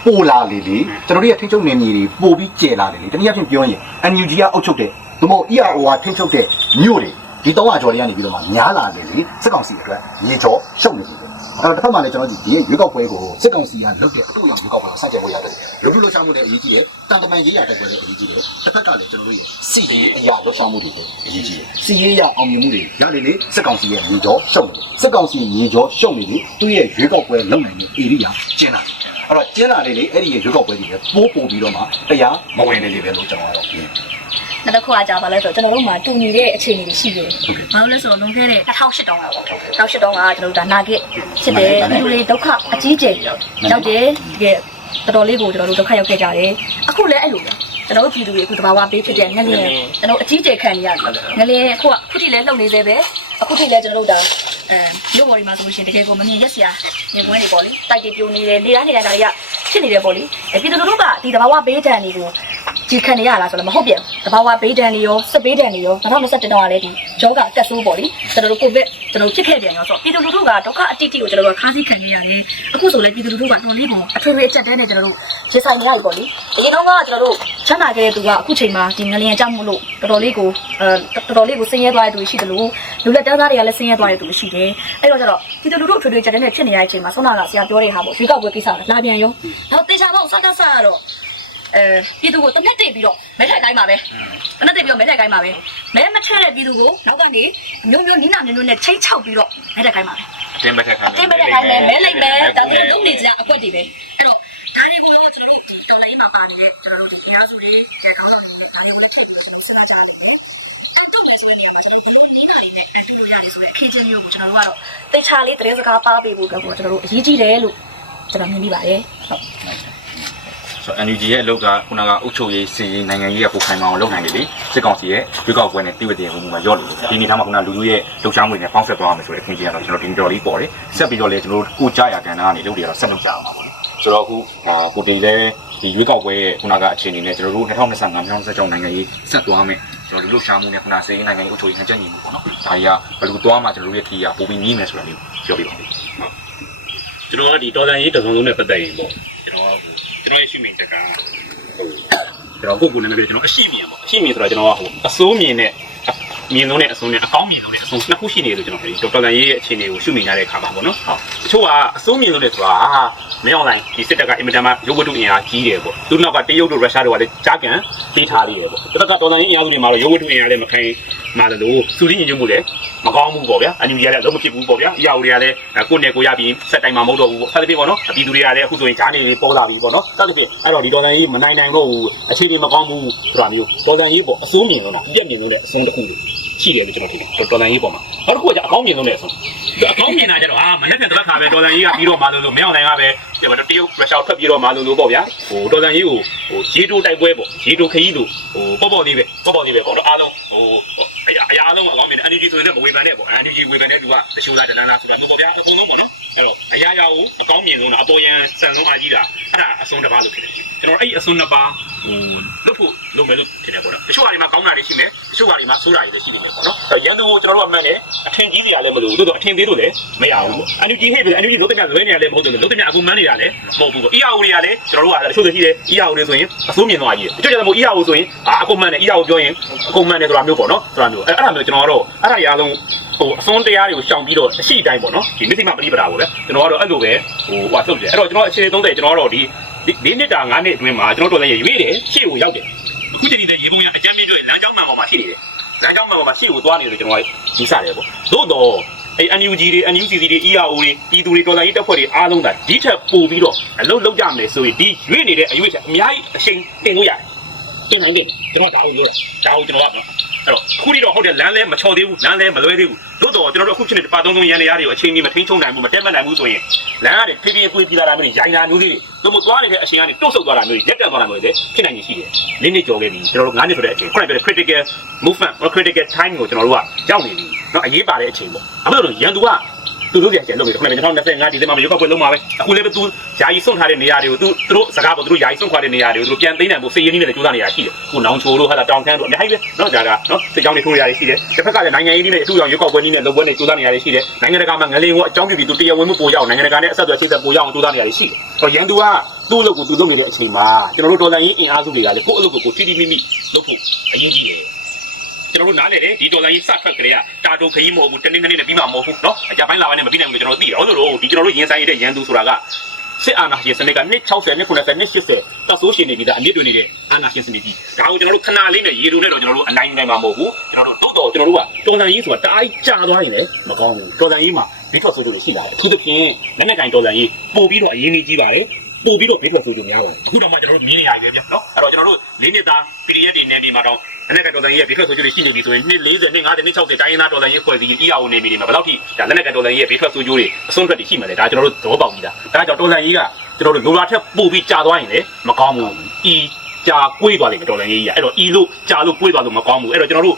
ပိုလာလေလေကျွန်တော်တို့ရဲ့ထိန်းချုပ်နေမြေတွေပိုပြီးကျယ်လာလေလေတနည်းအားဖြင့်ပြောရင် NUG ကအုပ်ချုပ်တဲ့သို့မဟုတ် ERO ကထိန်းချုပ်တဲ့မြို့တွေဒီ300ကျော်တွေကနေပြီးတော့မှများလာလေလေစစ်ကောင်စီအတွက်ရေကျော်ရှုပ်နေပြီပဲအဲ့တော့တစ်ဖက်မှာလည်းကျွန်တော်ဒီရွေးကောက်ပွဲကိုစစ်ကောင်စီကလုပ်တဲ့အတူရောရွေးကောက်ပွဲကိုစတင်ဖို့ရတယ်လူလူလှုပ်ရှားမှုတွေအရေးကြီးတယ်တန်တမန်ရေးရတိုက်ပွဲတွေအရေးကြီးတယ်တစ်ဖက်ကလည်းကျွန်တော်တို့ရဲ့စီရေးအရာလှုပ်ရှားမှုတွေအရေးကြီးတယ်စီရေးရအောင်မြင်မှုတွေရလေလေစစ်ကောင်စီရဲ့ရေကျော်ရှုပ်နေတယ်စစ်ကောင်စီရေကျော်ရှုပ်နေလေသူ့ရဲ့ရွေးကောက်ပွဲလုပ်နိုင်တဲ့ area ကျင်းလာတယ် အဲ့တော့ကျင်းလာလေလေအဲ့ဒီရဲ့ရွေးကောက်ပွဲတွေလည်းပိုးပို့ပြီးတော့မှတရားမဝင်လေလေပဲလို့ကျွန်တော်ကတော့မြင်တယ်နောက်တစ်ခုကကြာပါလဲဆိုတော့ကျွန်တော်တို့မှာတူညီတဲ့အခြေအနေတွေရှိတယ်။ဘာလို့လဲဆိုတော့လွန်ခဲ့တဲ့2008တောင်းကပေါ့။2008တောင်းကကျွန်တော်တို့ဒါနာဂစ်ဖြစ်တယ်။ဒီလိုတွေဒုက္ခအကြီးကျယ်ရောက်တယ်။ဒီတော်တော်လေးကိုကျွန်တော်တို့ဒုက္ခရောက်ခဲ့ကြတယ်။အခုလည်းအဲ့လိုပဲ။ ကျွန်တော်တို့ပြည်သူတွေအခုတဘာဝပေးဖြစ်တဲ့ငလျင်ကျွန်တော်အကြီးကျယ်ခံနေရတယ်။ငလျင်အခုကခုထိလည်းလှုပ်နေသေးပဲ။အခုထိလည်းကျွန်တော်တို့ဒါအဲမြို့ပေါ်ဒီမှာဆိုလို့ရှိရင်တကယ်ကိုမမြင်ရက်စရာမြင်ကွင်းတွေပေါ့လေ။တိုက်တွေပြိုနေတယ်နေတိုင်းနေတိုင်းဒါတွေကဖြစ်နေတယ်ပေါ့လေ။အဲပြည်သူတို့ကဒီတဘာဝပေးတဲ့အနေကိုကြီးခံနေရလားဆိုတော့မဟုတ်ပြန်တဘာဝဘေးဒဏ်တွေရောစစ်ဘေးဒဏ်တွေရော2021တောင်ကလည်းဒီယောဂတက်ဆိုးပေါ့လေကျွန်တော်တို့ကိုဗစ်ကျွန်တော်ဖြစ်ခဲ့ပြန်ရောဆိုတော့ပြည်သူလူထုကဒုက္ခအတိတ်ကိုကျွန်တော်တို့ခါးစည်းခံနေရတယ်အခုဆိုလည်းပြည်သူလူထုကတော်လေးပုံအထွေထွေအချက်တဲနဲ့ကျွန်တော်တို့ရေဆိုင်နေရပြီပေါ့လေအရင်တော့ကကျွန်တော်တို့ချမ်းသာခဲ့တဲ့သူကအခုချိန်မှာဒီငလျင်ကြောက်မှုလို့တော်တော်လေးကိုအဲတော်တော်လေးကိုဆင်းရဲသွားတဲ့သူရှိတယ်လို့လူလက်တန်းသားတွေကလည်းဆင်းရဲသွားတဲ့သူရှိတယ်အဲ့တော့ကျတော့ပြည်သူလူထုအထွေထွေအချက်တဲနဲ့ဖြစ်နေရတဲ့အချိန်မှာဆွမ်းနာကဆရာပြောတဲ့ဟာပေါ့ရွေးကောက်ပွဲကိစ္စလာပြန်ရောနောက်တေချာပေါ့စကားစားတော့အဲပြည်သူကိုတစ်နှစ်တည်ပြီးတော့မဲထိုက်တိုင်းပါပဲတစ်နှစ်တည်ပြီးတော့မဲထိုက်တိုင်းပါပဲမဲမထက်တဲ့ပြည်သူကိုနောက်ကနေအမျိုးမျိုးနီးနာမျိုးမျိုးနဲ့ချိတ်ချောက်ပြီးတော့မဲထိုက်တိုင်းပါပဲအတင်းမထက်ခိုင်းအတင်းမဲထိုက်တိုင်းပဲမဲလိုက်မယ်ဒါဆိုလုံးနေကြအကွက်တွေပဲအဲ့တော့ဒါတွေကိုတော့ကျွန်တော်တို့ဒီတော်လိုင်းမှာပါတယ်ကျွန်တော်တို့ဒီအားစုတွေတဲ့ခေါင်းဆောင်တွေဒါတွေကိုလည်းထည့်ပြီးကျွန်တော်စဉ်းစားကြရတယ်အတုမယ်ဆိုတဲ့နေရာမှာကျွန်တော်ဘလို့နီးနာလေးနဲ့အတူလို့ရတယ်ဆိုတဲ့အခင်းချင်းမျိုးကိုကျွန်တော်တို့ကတော့တေချာလေးသတင်းစကားပါပေးဖို့အတွက်ကိုကျွန်တော်တို့အရေးကြီးတယ်လို့ ကျွန်တော်မြင်မိပါတယ်ဟုတ်ဆိုတော့ NUG ရဲ့အလုပ်ကခုနကအုပ်ချုပ်ရေးစီရေးနိုင်ငံရေးကပုံခိုင်မအောင်လုပ်နိုင်တယ်လေစစ်ကောင်စီရဲ့ရွေးကောက်ပွဲနဲ့ပြည်ဝတည်မှုမှာရော့လို့ဒီနေ့ထားမှာခုနလူလူရဲ့လှုပ်ရှားမှုတွေနဲ့ပေါင်းဆက်သွားမယ်ဆိုတဲ့အခင်းကြီးကတော့ကျွန်တော်ဒီတော်လေးပေါ်တယ်ဆက်ပြီးတော့လေကျွန်တော်တို့ကိုကြားရကန်နာကနေလုပ်တွေကတော့ဆက်လုပ်ကြအောင်ပါပေါ့လေဆိုတော့အခုအာကိုတီလည်းဒီရွေးကောက်ပွဲရဲ့ခုနကအခြေအနေနဲ့ကျွန်တော်တို့2025 2026နိုင်ငံရေးဆက်သွားမယ်ကျွန်တော်တို့လှုပ်ရှားမှုနဲ့ခုနစေးနိုင်ငံရေးအုပ်ချုပ်ရေးဟန်ချက်ညီမှုပေါ့နော်ဒါကြီးကဘယ်လိုသွားမှကျွန်တော်တို့ရဲ့ခီးကပိုပြီးကြီးမယ်ဆိုတာမျိုးပြောပြပါဦး ကျွန်တော်ကဒီတော်လန်ရေးတစ်စုံလုံးနဲ့ပတ်သက်ရင်ပေါ့ကျွန်တော်ကဟိုကျွန်တော်ရဲ့ရှိမြင်ချက်ကဟိုကျွန်တော်ကိုယ်ကိုယ်နဲ့ပြောကျွန်တော်အရှိမြင်ပေါ့အရှိမြင်ဆိုတော့ကျွန်တော်ကဟိုအစိုးမြင်နဲ့ မြင်လုံးနဲ့အဆုံးနဲ့အကောင်းမြင်လုံးနဲ့အဆုံးနှစ်ခုရှိနေတယ်လို့ကျွန်တော်ပြောတော်တော်လန်ရေးရဲ့အခြေအနေကိုရှုမြင်ရတဲ့အခါမှာပေါ့နော်ဟုတ်တချို့ကအစိုးမြင်လုံးနဲ့ဆိုတာမင်းအွန်လိုင်းဒီစစ်တပ်ကအင်မတန်မှရုပ်ဝတ္ထုအင်အားကြီးတယ်ပေါ့သူနောက်ကတရုတ်တို့ရုရှားတို့ကလည်းကြားကန်ပေးထားသေးတယ်ပေါ့တက်ကတော်လန်ရေးအင်အားစုတွေမှာတော့ရုပ်ဝတ္ထုအင်အားလည်းမခိုင်မာလို့စူးရင်းညွှန်မှုလည်းမကောင်းဘူးပေါ့ဗျာအန်ယူကြီးကလည်းအလုံးမဖြစ်ဘူးပေါ့ဗျာအရာတွေကလည်းကိုယ်နဲ့ကိုရပြီးဆက်တိုင်မှာမဟုတ်တော့ဘူးပေါ့ဆက်သဖြင့်ပေါ့နော်ပြည်သူတွေကလည်းအခုဆိုရင်ဂျားနေပေါ်လာပြီပေါ့နော်ဆက်သဖြင့်အဲ့တော့ဒီဒေါ်လာကြီးမနိုင်နိုင်တော့ဘူးအခြေအနေမကောင်းဘူးဆိုတာမျိုးဒေါ်လာကြီးပေါ့အစိုးမြင်လို့လားအပြက်မြင်လို့လည်းအဆုံးတစ်ခု ရှိတယ်လို့ကျွန်တော်ထင်တယ်ဒေါ်လာကြီးပေါ်မှာနောက်တစ်ခုကကြအကောင်းမြင်လို့လည်းအဆုံးအကောင်းမြင်တာကြတော့အာမနေ့ကတရက်ခါပဲဒေါ်လာကြီးကပြီးတော့မှလို့လို့မင်းအောင်လိုင်ကပဲဒီမှာတရုတ်ရုရှားထွက်ပြီးတော့မှလို့လို့ပေါ့ဗျာဟိုဒေါ်လာကြီးကိုဟိုရေတိုးတိုက်ပွဲပေါ့ရေတိုးခရီးလို့ဟိုပေါ့ပေါ့လေးပဲပေါ့ပေါ့လေးပဲပေါ့တော့အားလုံးဟိုအရာအရာအလုံးအကောင်းမြင်တယ် energy ဆိုရင်လည်းမဝေဖန်နဲ့ပေါ့ energy ဝေဖန်တဲ့သူကတချို့လားတနန်းလားဆိုတာမျိုးပေါ့ဗျာအကုန်လုံးပေါ့နော်အဲ့တော့အရာရာကိုအကောင်းမြင်ဆုံးတာအပေါ်ယံဆန်ဆုံးအားကြီးတာအဲ့ဒါအစွန်းတစ်ပါးလို့ဖြစ်တယ်ကျွန်တော်အဲ့အစွန်းနှစ်ပါးဟိုလွတ်ဖို့လုပ်မယ်လို့ထင်တယ်ပေါ့နော်တချို့ဟာတွေမှာကောင်းတာတွေရှိမယ်တချို့ဟာတွေမှာဆိုးတာတွေလည်းရှိနေတယ်ပေါ့နော်အဲ့ရန်သူကိုကျွန်တော်တို့ကမှတ်တယ်အထင်ကြီးစရာလည်းမလိုဘူးတို့တော့အထင်သေးလို့လည်းမရဘူး energy ဟဲ့တယ် energy လုံးတမလွဲနေရလည်းမဟုတ်ဘူးလုံးတမအခုမှန်းနေတာလည်းမဟုတ်ဘူးပေါ့ EAO တွေကလည်းကျွန်တော်တို့ကတချို့ဆိုရှိတယ် EAO တွေဆိုရင်အဆိုးမြင်သွားကြီးတယ်တချို့ကျတော့မို့ EAO ဆိုရင်အာအကုန်မှန်းတယ် EAO ပြောရင်အကုန်မှန်းတယ်ဆိုတာမျိုးပေါ့နော်ဆိုတာမျိုးအဲ့အဲ့ဒါမျိုးကျွန်တော်ကတော့အဲ့ဒါတွေအားလုံးဟိုအစွန်းတရားတွေကိုရှောင်ပြီးတော့အရှိတိုင်းပေါ့နော်ဒီမိသိမပရိပဒါပေါ့ဗျကျွန်တော်ကတော့အဲ့လိုပဲဟိုဟိုထုတ်တယ်အဲ့တော့ကျွန်တော်အခြေအနေ30ကျွန်တော်ကတော့ဒီ ၄နှစ်တာ9နှစ်အတွင်းမှာကျွန်တော်တို့လည်းရွေးတယ်ရှေ့ကိုရောက်တယ်အခုတည်းတည်းရေပုံရအကြမ်းမြင့်ကျွဲလမ်းကြောင်းမှန်ပေါ်မှာရှိနေတယ်လမ်းကြောင်းမှန်ပေါ်မှာရှေ့ကိုသွားနေတယ်လို့ကျွန်တော်ကယူဆတယ်ပေါ့သို့တော့အဲ NUG တွေ NUCC တွေ ERO တွေပြည်သူတွေတော်လိုင်းရေးတပ်ဖွဲ့တွေအားလုံးကဒီထက်ပိုပြီးတော့အလုပ်လုပ်ကြမယ်ဆိုရင်ဒီရွေးနေတဲ့အရွေးချက်အများကြီးအချိန်တင်လို့ရတယ်တင်နိုင်တယ်ကျွန်တော်ဒါကိုပြောတာဒါကိုကျွန်တော်ကပြော အဲ့တော့အခုဒီတော့ဟုတ်တယ်လမ်းလဲမချော်သေးဘူးလမ်းလဲမလွဲသေးဘူးသို့တော့ကျွန်တော်တို့အခုဖြစ်နေတဲ့ပါသုံးသုံးရန်တရားတွေကိုအချိန်ကြီးမထိန်းချုပ်နိုင်ဘူးမတက်မနိုင်ဘူးဆိုရင်လမ်းကနေဖြည်းဖြည်းသွေးပြေးလာတာမျိုးတွေရိုင်းတာမျိုးတွေတို့မသွားနေတဲ့အချိန်ကနေတုတ်ဆုပ်သွားတာမျိုးတွေရက်တက်သွားတာမျိုးတွေဖြစ်နိုင်ရရှိတယ်။လေးနှစ်ကျော်ခဲ့ပြီကျွန်တော်တို့9နှစ်ဆိုတဲ့အချိန်ခုနကပြောတဲ့ critical movement or critical time ကိုကျွန်တော်တို့ကရောက်နေပြီ။နော်အရေးပါတဲ့အချိန်ပေါ့။အခုလို့ရန်သူက သူတို့ပြန်ကျန်လုပ်ပြီခုနက2025ဒီဇင်ဘာမှာရုပ်ောက်ပွဲလုံးမှာပဲအခုလည်းပဲသူယာယီစွန့်ထားတဲ့နေရာတွေကိုသူသူတို့စကားပေါ့သူတို့ယာယီစွန့်ခွာတဲ့နေရာတွေကိုသူတို့ပြန်သိမ်းနိုင်ဖို့စေရင်းနဲ့ကြိုးစားနေရရှိတယ်ခုနောင်ချိုတို့ဟာတောင်ခမ်းတို့အများကြီးပဲနော်ဒါကနော်စစ်ကြောင်းတွေထိုးရရရှိတယ်တစ်ဖက်ကလည်းနိုင်ငံရေးနည်းနဲ့အထူးအောင်ရုပ်ောက်ပွဲနည်းနဲ့လုပ်ပွဲနဲ့ကြိုးစားနေရရှိတယ်နိုင်ငံတကာမှာငလင်ကိုအကြောင်းပြုပြီးသူတရားဝင်မှုပို့ရအောင်နိုင်ငံတကာနဲ့အဆက်အသွယ်ချိတ်ဆက်ပို့ရအောင်ကြိုးစားနေရရှိတယ်ဟောရန်သူကသူ့အလုပ်ကိုသူလုပ်နေတဲ့အချိန်မှာကျွန်တော်တို့ဒေါ်လာရင်းအင်အားစုတွေကလည်းကိုယ့်အလုပ်ကိုကိုထိထိမိမိလုပ်ဖို့အရေးကြီးတယ် ကျွန်တော်တို့နားလေတယ်ဒီဒေါ်လာကြီးစထွက်ကြတဲ့တာတိုခရီးမဟုတ်ဘူးတနေ့နေ့နဲ့ပြီးမှမဟုတ်ဘူးเนาะအကြပိုင်းလာပိုင်းနဲ့မပြီးနိုင်ဘူးကျွန်တော်တို့သိတယ်ဟုတ်လို့ဒီကျွန်တော်တို့ရင်ဆိုင်ရတဲ့ရန်သူဆိုတာကစစ်အာဏာရှင်စနစ်ကနှစ်60နှစ်90နှစ်80တပ်ဆိုးရှင်နေပြီးသားအမြင့်တွင်နေတဲ့အာဏာရှင်စနစ်ကြီးဒါကိုကျွန်တော်တို့ခဏလေးနဲ့ရေတူနဲ့တော့ကျွန်တော်တို့အနိုင်ယူနိုင်မှာမဟုတ်ဘူးကျွန်တော်တို့တိုးတော့ကျွန်တော်တို့ကတော်လန်ကြီးဆိုတာတအားကြီးကြာသွားရင်လည်းမကောင်းဘူးတော်လန်ကြီးမှာဘေးထွက်ဆိုးကျိုးတွေရှိလာတယ်အထူးသဖြင့်လက်နက်ကင်တော်လန်ကြီးပို့ပြီးတော့အရေးကြီးပါတယ် ပို့ပြီးတော့ဘေးထွက်ဆိုးကျိုးများပါတယ်အခုတော့မှကျွန်တော်တို့မြင်နေရတယ်ဗျာနော်အဲ့တော့ကျွန်တော်တို့လေးနှစ်သား PDF တွေနဲ့ဒီမှာတော့လက်နက်ကင်တော်လန်ကြီးရဲ့ဘေးထွက်ဆိုးကျိုးတွေရှိနေပြီဆိုရင်နှစ်40နှစ်50နှစ်60တိုင်းရင်းသားတော်လန်ကြီးဖွဲ့စည်း EAO နေပြီနေမှာဘယ်လောက်ထိဒါလက်နက်ကင်တော်လန်ကြီးရဲ့ဘေးထွက်ဆိုးကျိုးတွေအဆုံးထွက်တွေရှိမှလဲဒါကျွန်တော်တို့သဘောပေါက်ပြီးသားဒါကြောင့်တော်လန်ကြီးကကျွန်တော်တို့လိုလာထက်ပို့ပြီးကြာသွားရင်လည်းမကောင်းဘူး။ E ကြာကွေးသွားလိမ့်မယ်တော်လန်ကြီးကြီးအဲ့တော့ E လို့ကြာလို့ကွေးသွားလို့မကောင်းဘူးအဲ့တော့ကျွန်တော်တို့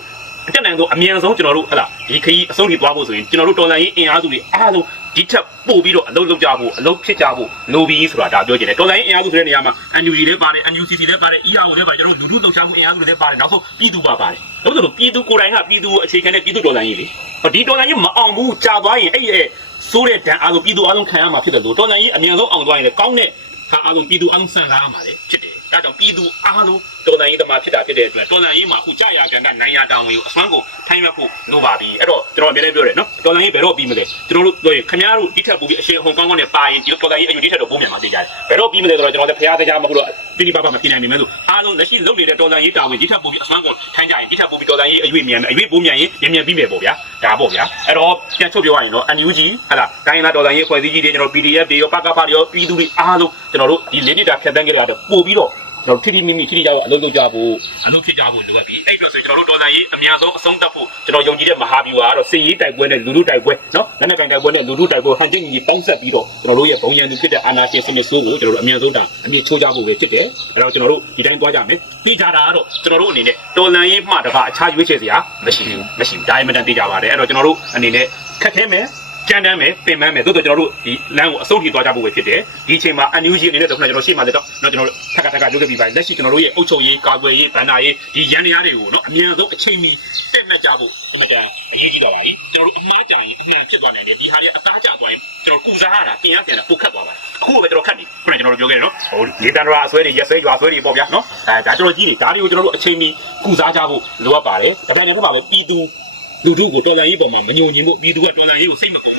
အတက်နိုင်ဆုံးအမြန်ဆုံးကျွန်တော်တို့ဟလာဒီခရီးအဆုံးထိသွားဖို့ဆိုရင်ကျွန်တော်တို့တော်လန်ကြီးအင်အားစုတွေအားလုံး ဒီထက်ပို့ပြီးတော့အလုပ်လုပ်ကြဖို့အလုပ်ဖြစ်ကြဖို့လိုပြီးဆိုတာဒါပြောချင်တယ်တော်လိုင်းအင်အားစုဆိုတဲ့နေရာမှာ NUG လည်းပါတယ် NUCC လည်းပါတယ် EAO လည်းပါတယ်ကျွန်တော်တို့လူထုလှုပ်ရှားမှုအင်အားစုတွေလည်းပါတယ်နောက်ဆုံးပြည်သူပါပါတယ်လို့ဆိုတော့ပြည်သူကိုယ်တိုင်ကပြည်သူအခြေခံတဲ့ပြည်သူတော်လိုင်းကြီးလေဒီတော်လိုင်းကြီးမအောင်ဘူးကြာသွားရင်အဲ့ရဲ့ဆိုးတဲ့ဒဏ်အားလုံးပြည်သူအားလုံးခံရမှာဖြစ်တယ်လို့တော်လိုင်းကြီးအမြန်ဆုံးအောင်သွားရင်လည်းကောင်းတဲ့ဟာအားလုံးပြည်သူအားလုံးဆန်စားရမှာလေဖြစ်တယ်ဒါကြောင့်ပြည်သူအားလုံးတော်လိုင်းရေးသမားဖြစ်တာဖြစ်တဲ့အတွက်တော်လိုင်းရေးမှာအခုကြာရကန်ကနိုင်ရတောင်ဝင်ကိုအစွမ်းကိုထိုင်းရဖို့လိုပါပြီအဲ့တော့ကျွန်တော်အမြဲတမ်းပြောတယ်နော်တော်လိုင်းရေးဘယ်တော့ပြီးမလဲကျွန်တော်တို့ပြောရင်ခင်ဗျားတို့ဒီထက်ပိုပြီးအရှင်ဟောင်ကောင်ကနေပါရင်ဒီတော်လိုင်းရေးအယူဒီထက်တော့ပိုမြန်မှာသိကြတယ်ဘယ်တော့ပြီးမလဲဆိုတော့ကျွန်တော်လည်းဖရားတရားမဟုတ်တော့တိတိပပမဖြစ်နိုင်ပြီမဲ့လို့အားလုံးလက်ရှိလုပ်နေတဲ့တော်လိုင်းရေးတာဝန်ဒီထက်ပိုပြီးအစွမ်းကိုထိုင်းကြရင်ဒီထက်ပိုပြီးတော်လိုင်းရေးအယူမြန်အယူပိုမြန်ရင်မြန်မြန်ပြီးမယ်ပေါ့ဗျာဒါပေါ့ဗျာအဲ့တော့ပြန်ချုပ်ပြောရရင်တော့ NUG ဟလာတိုင်းလာတော်လိုင်းရေးဖွဲ့စည်းကြီးတွေကျွန်တော် PDF တွေရောပကဖတွေရောပြည်သူတွေအားလုံးကျွန်တော်တို့ဒီလေးနှစ်တာဖြတ်တန်းကြရတော့ပို့ပြီးတော့ကျွန် တော်ထိထိမိမိထိထိရောက်အလုပ်လုပ်ကြဖို့အလုပ်ဖြစ်ကြဖို့လိုအပ်ပြီအဲ့အတွက်ဆိုကျွန်တော်တို့ဒေါ်လာရေးအများဆုံးအဆုံးသတ်ဖို့ကျွန်တော်ယုံကြည်တဲ့မဟာဗျူဟာကတော့စစ်ရေးတိုက်ပွဲနဲ့လူလူတိုက်ပွဲနော်လက်နက်ကင်တိုက်ပွဲနဲ့လူလူတိုက်ပွဲဟန်ကျင်းကြီးပေါင်းဆက်ပြီးတော့ကျွန်တော်တို့ရဲ့ဘုံရန်သူဖြစ်တဲ့အာနာရှင်စနစ်ဆိုးကိုကျွန်တော်တို့အများဆုံးတာအမြင့်ချိုးကြဖို့ပဲဖြစ်တယ်အဲ့တော့ကျွန်တော်တို့ဒီတိုင်းသွားကြမယ်ပြီးကြတာကတော့ကျွန်တော်တို့အနေနဲ့တော်လန်ရေးမှတပါအခြားရွေးချယ်စရာမရှိဘူးမရှိဘူးဒါမှမတန်သိကြပါတယ်အဲ့တော့ကျွန်တော်တို့အနေနဲ့ခက်ခဲမယ် ကြမ်းတမ်းမယ်ပင်ပန်းမယ်သို့တော့ကျွန်တော်တို့ဒီလမ်းကိုအဆုံးထိသွားကြဖို့ပဲဖြစ်တယ်ဒီအချိန်မှာ NUG အနေနဲ့တော့ကျွန်တော်ရှေ့မှာလည်းတော့ကျွန်တော်တို့ထပ်ခါထပ်ခါလုပ်ခဲ့ပြီးပါလက်ရှိကျွန်တော်တို့ရဲ့အုပ်ချုပ်ရေးကာကွယ်ရေးဗန္ဒာရေးဒီရန်တရားတွေကိုနော်အမြန်ဆုံးအချိန်မီတက်မှတ်ကြဖို့အမှန်တန်အရေးကြီးတော့ပါပြီကျွန်တော်တို့အမှားကြရင်အမှန်ဖြစ်သွားနိုင်တယ်ဒီဟာတွေအသားကျသွားရင်ကျွန်တော်ကုစားရတာပြင်ရပြန်တာပုတ်ခတ်သွားပါတယ်အခုပဲကျွန်တော်ခတ်နေခုနကကျွန်တော်တို့ပြောခဲ့တယ်နော်ဟိုလေတန်ဒရာအဆွဲတွေရက်ဆွဲရွာဆွဲတွေပေါ့ဗျာနော်အဲဒါကျွန်တော်ကြီးတွေဒါတွေကိုကျွန်တော်တို့အချိန်မီကုစားကြဖို့လိုအပ်ပါတယ်ဒါပေမဲ့တော့ပါပဲပြည်သူလူထုကိုတော်လှန်ရေးပေါ်မှာမညှို့ညင်ဖို့ပြည်သူကတော်လှန်ရေးကိုစိတ်မကု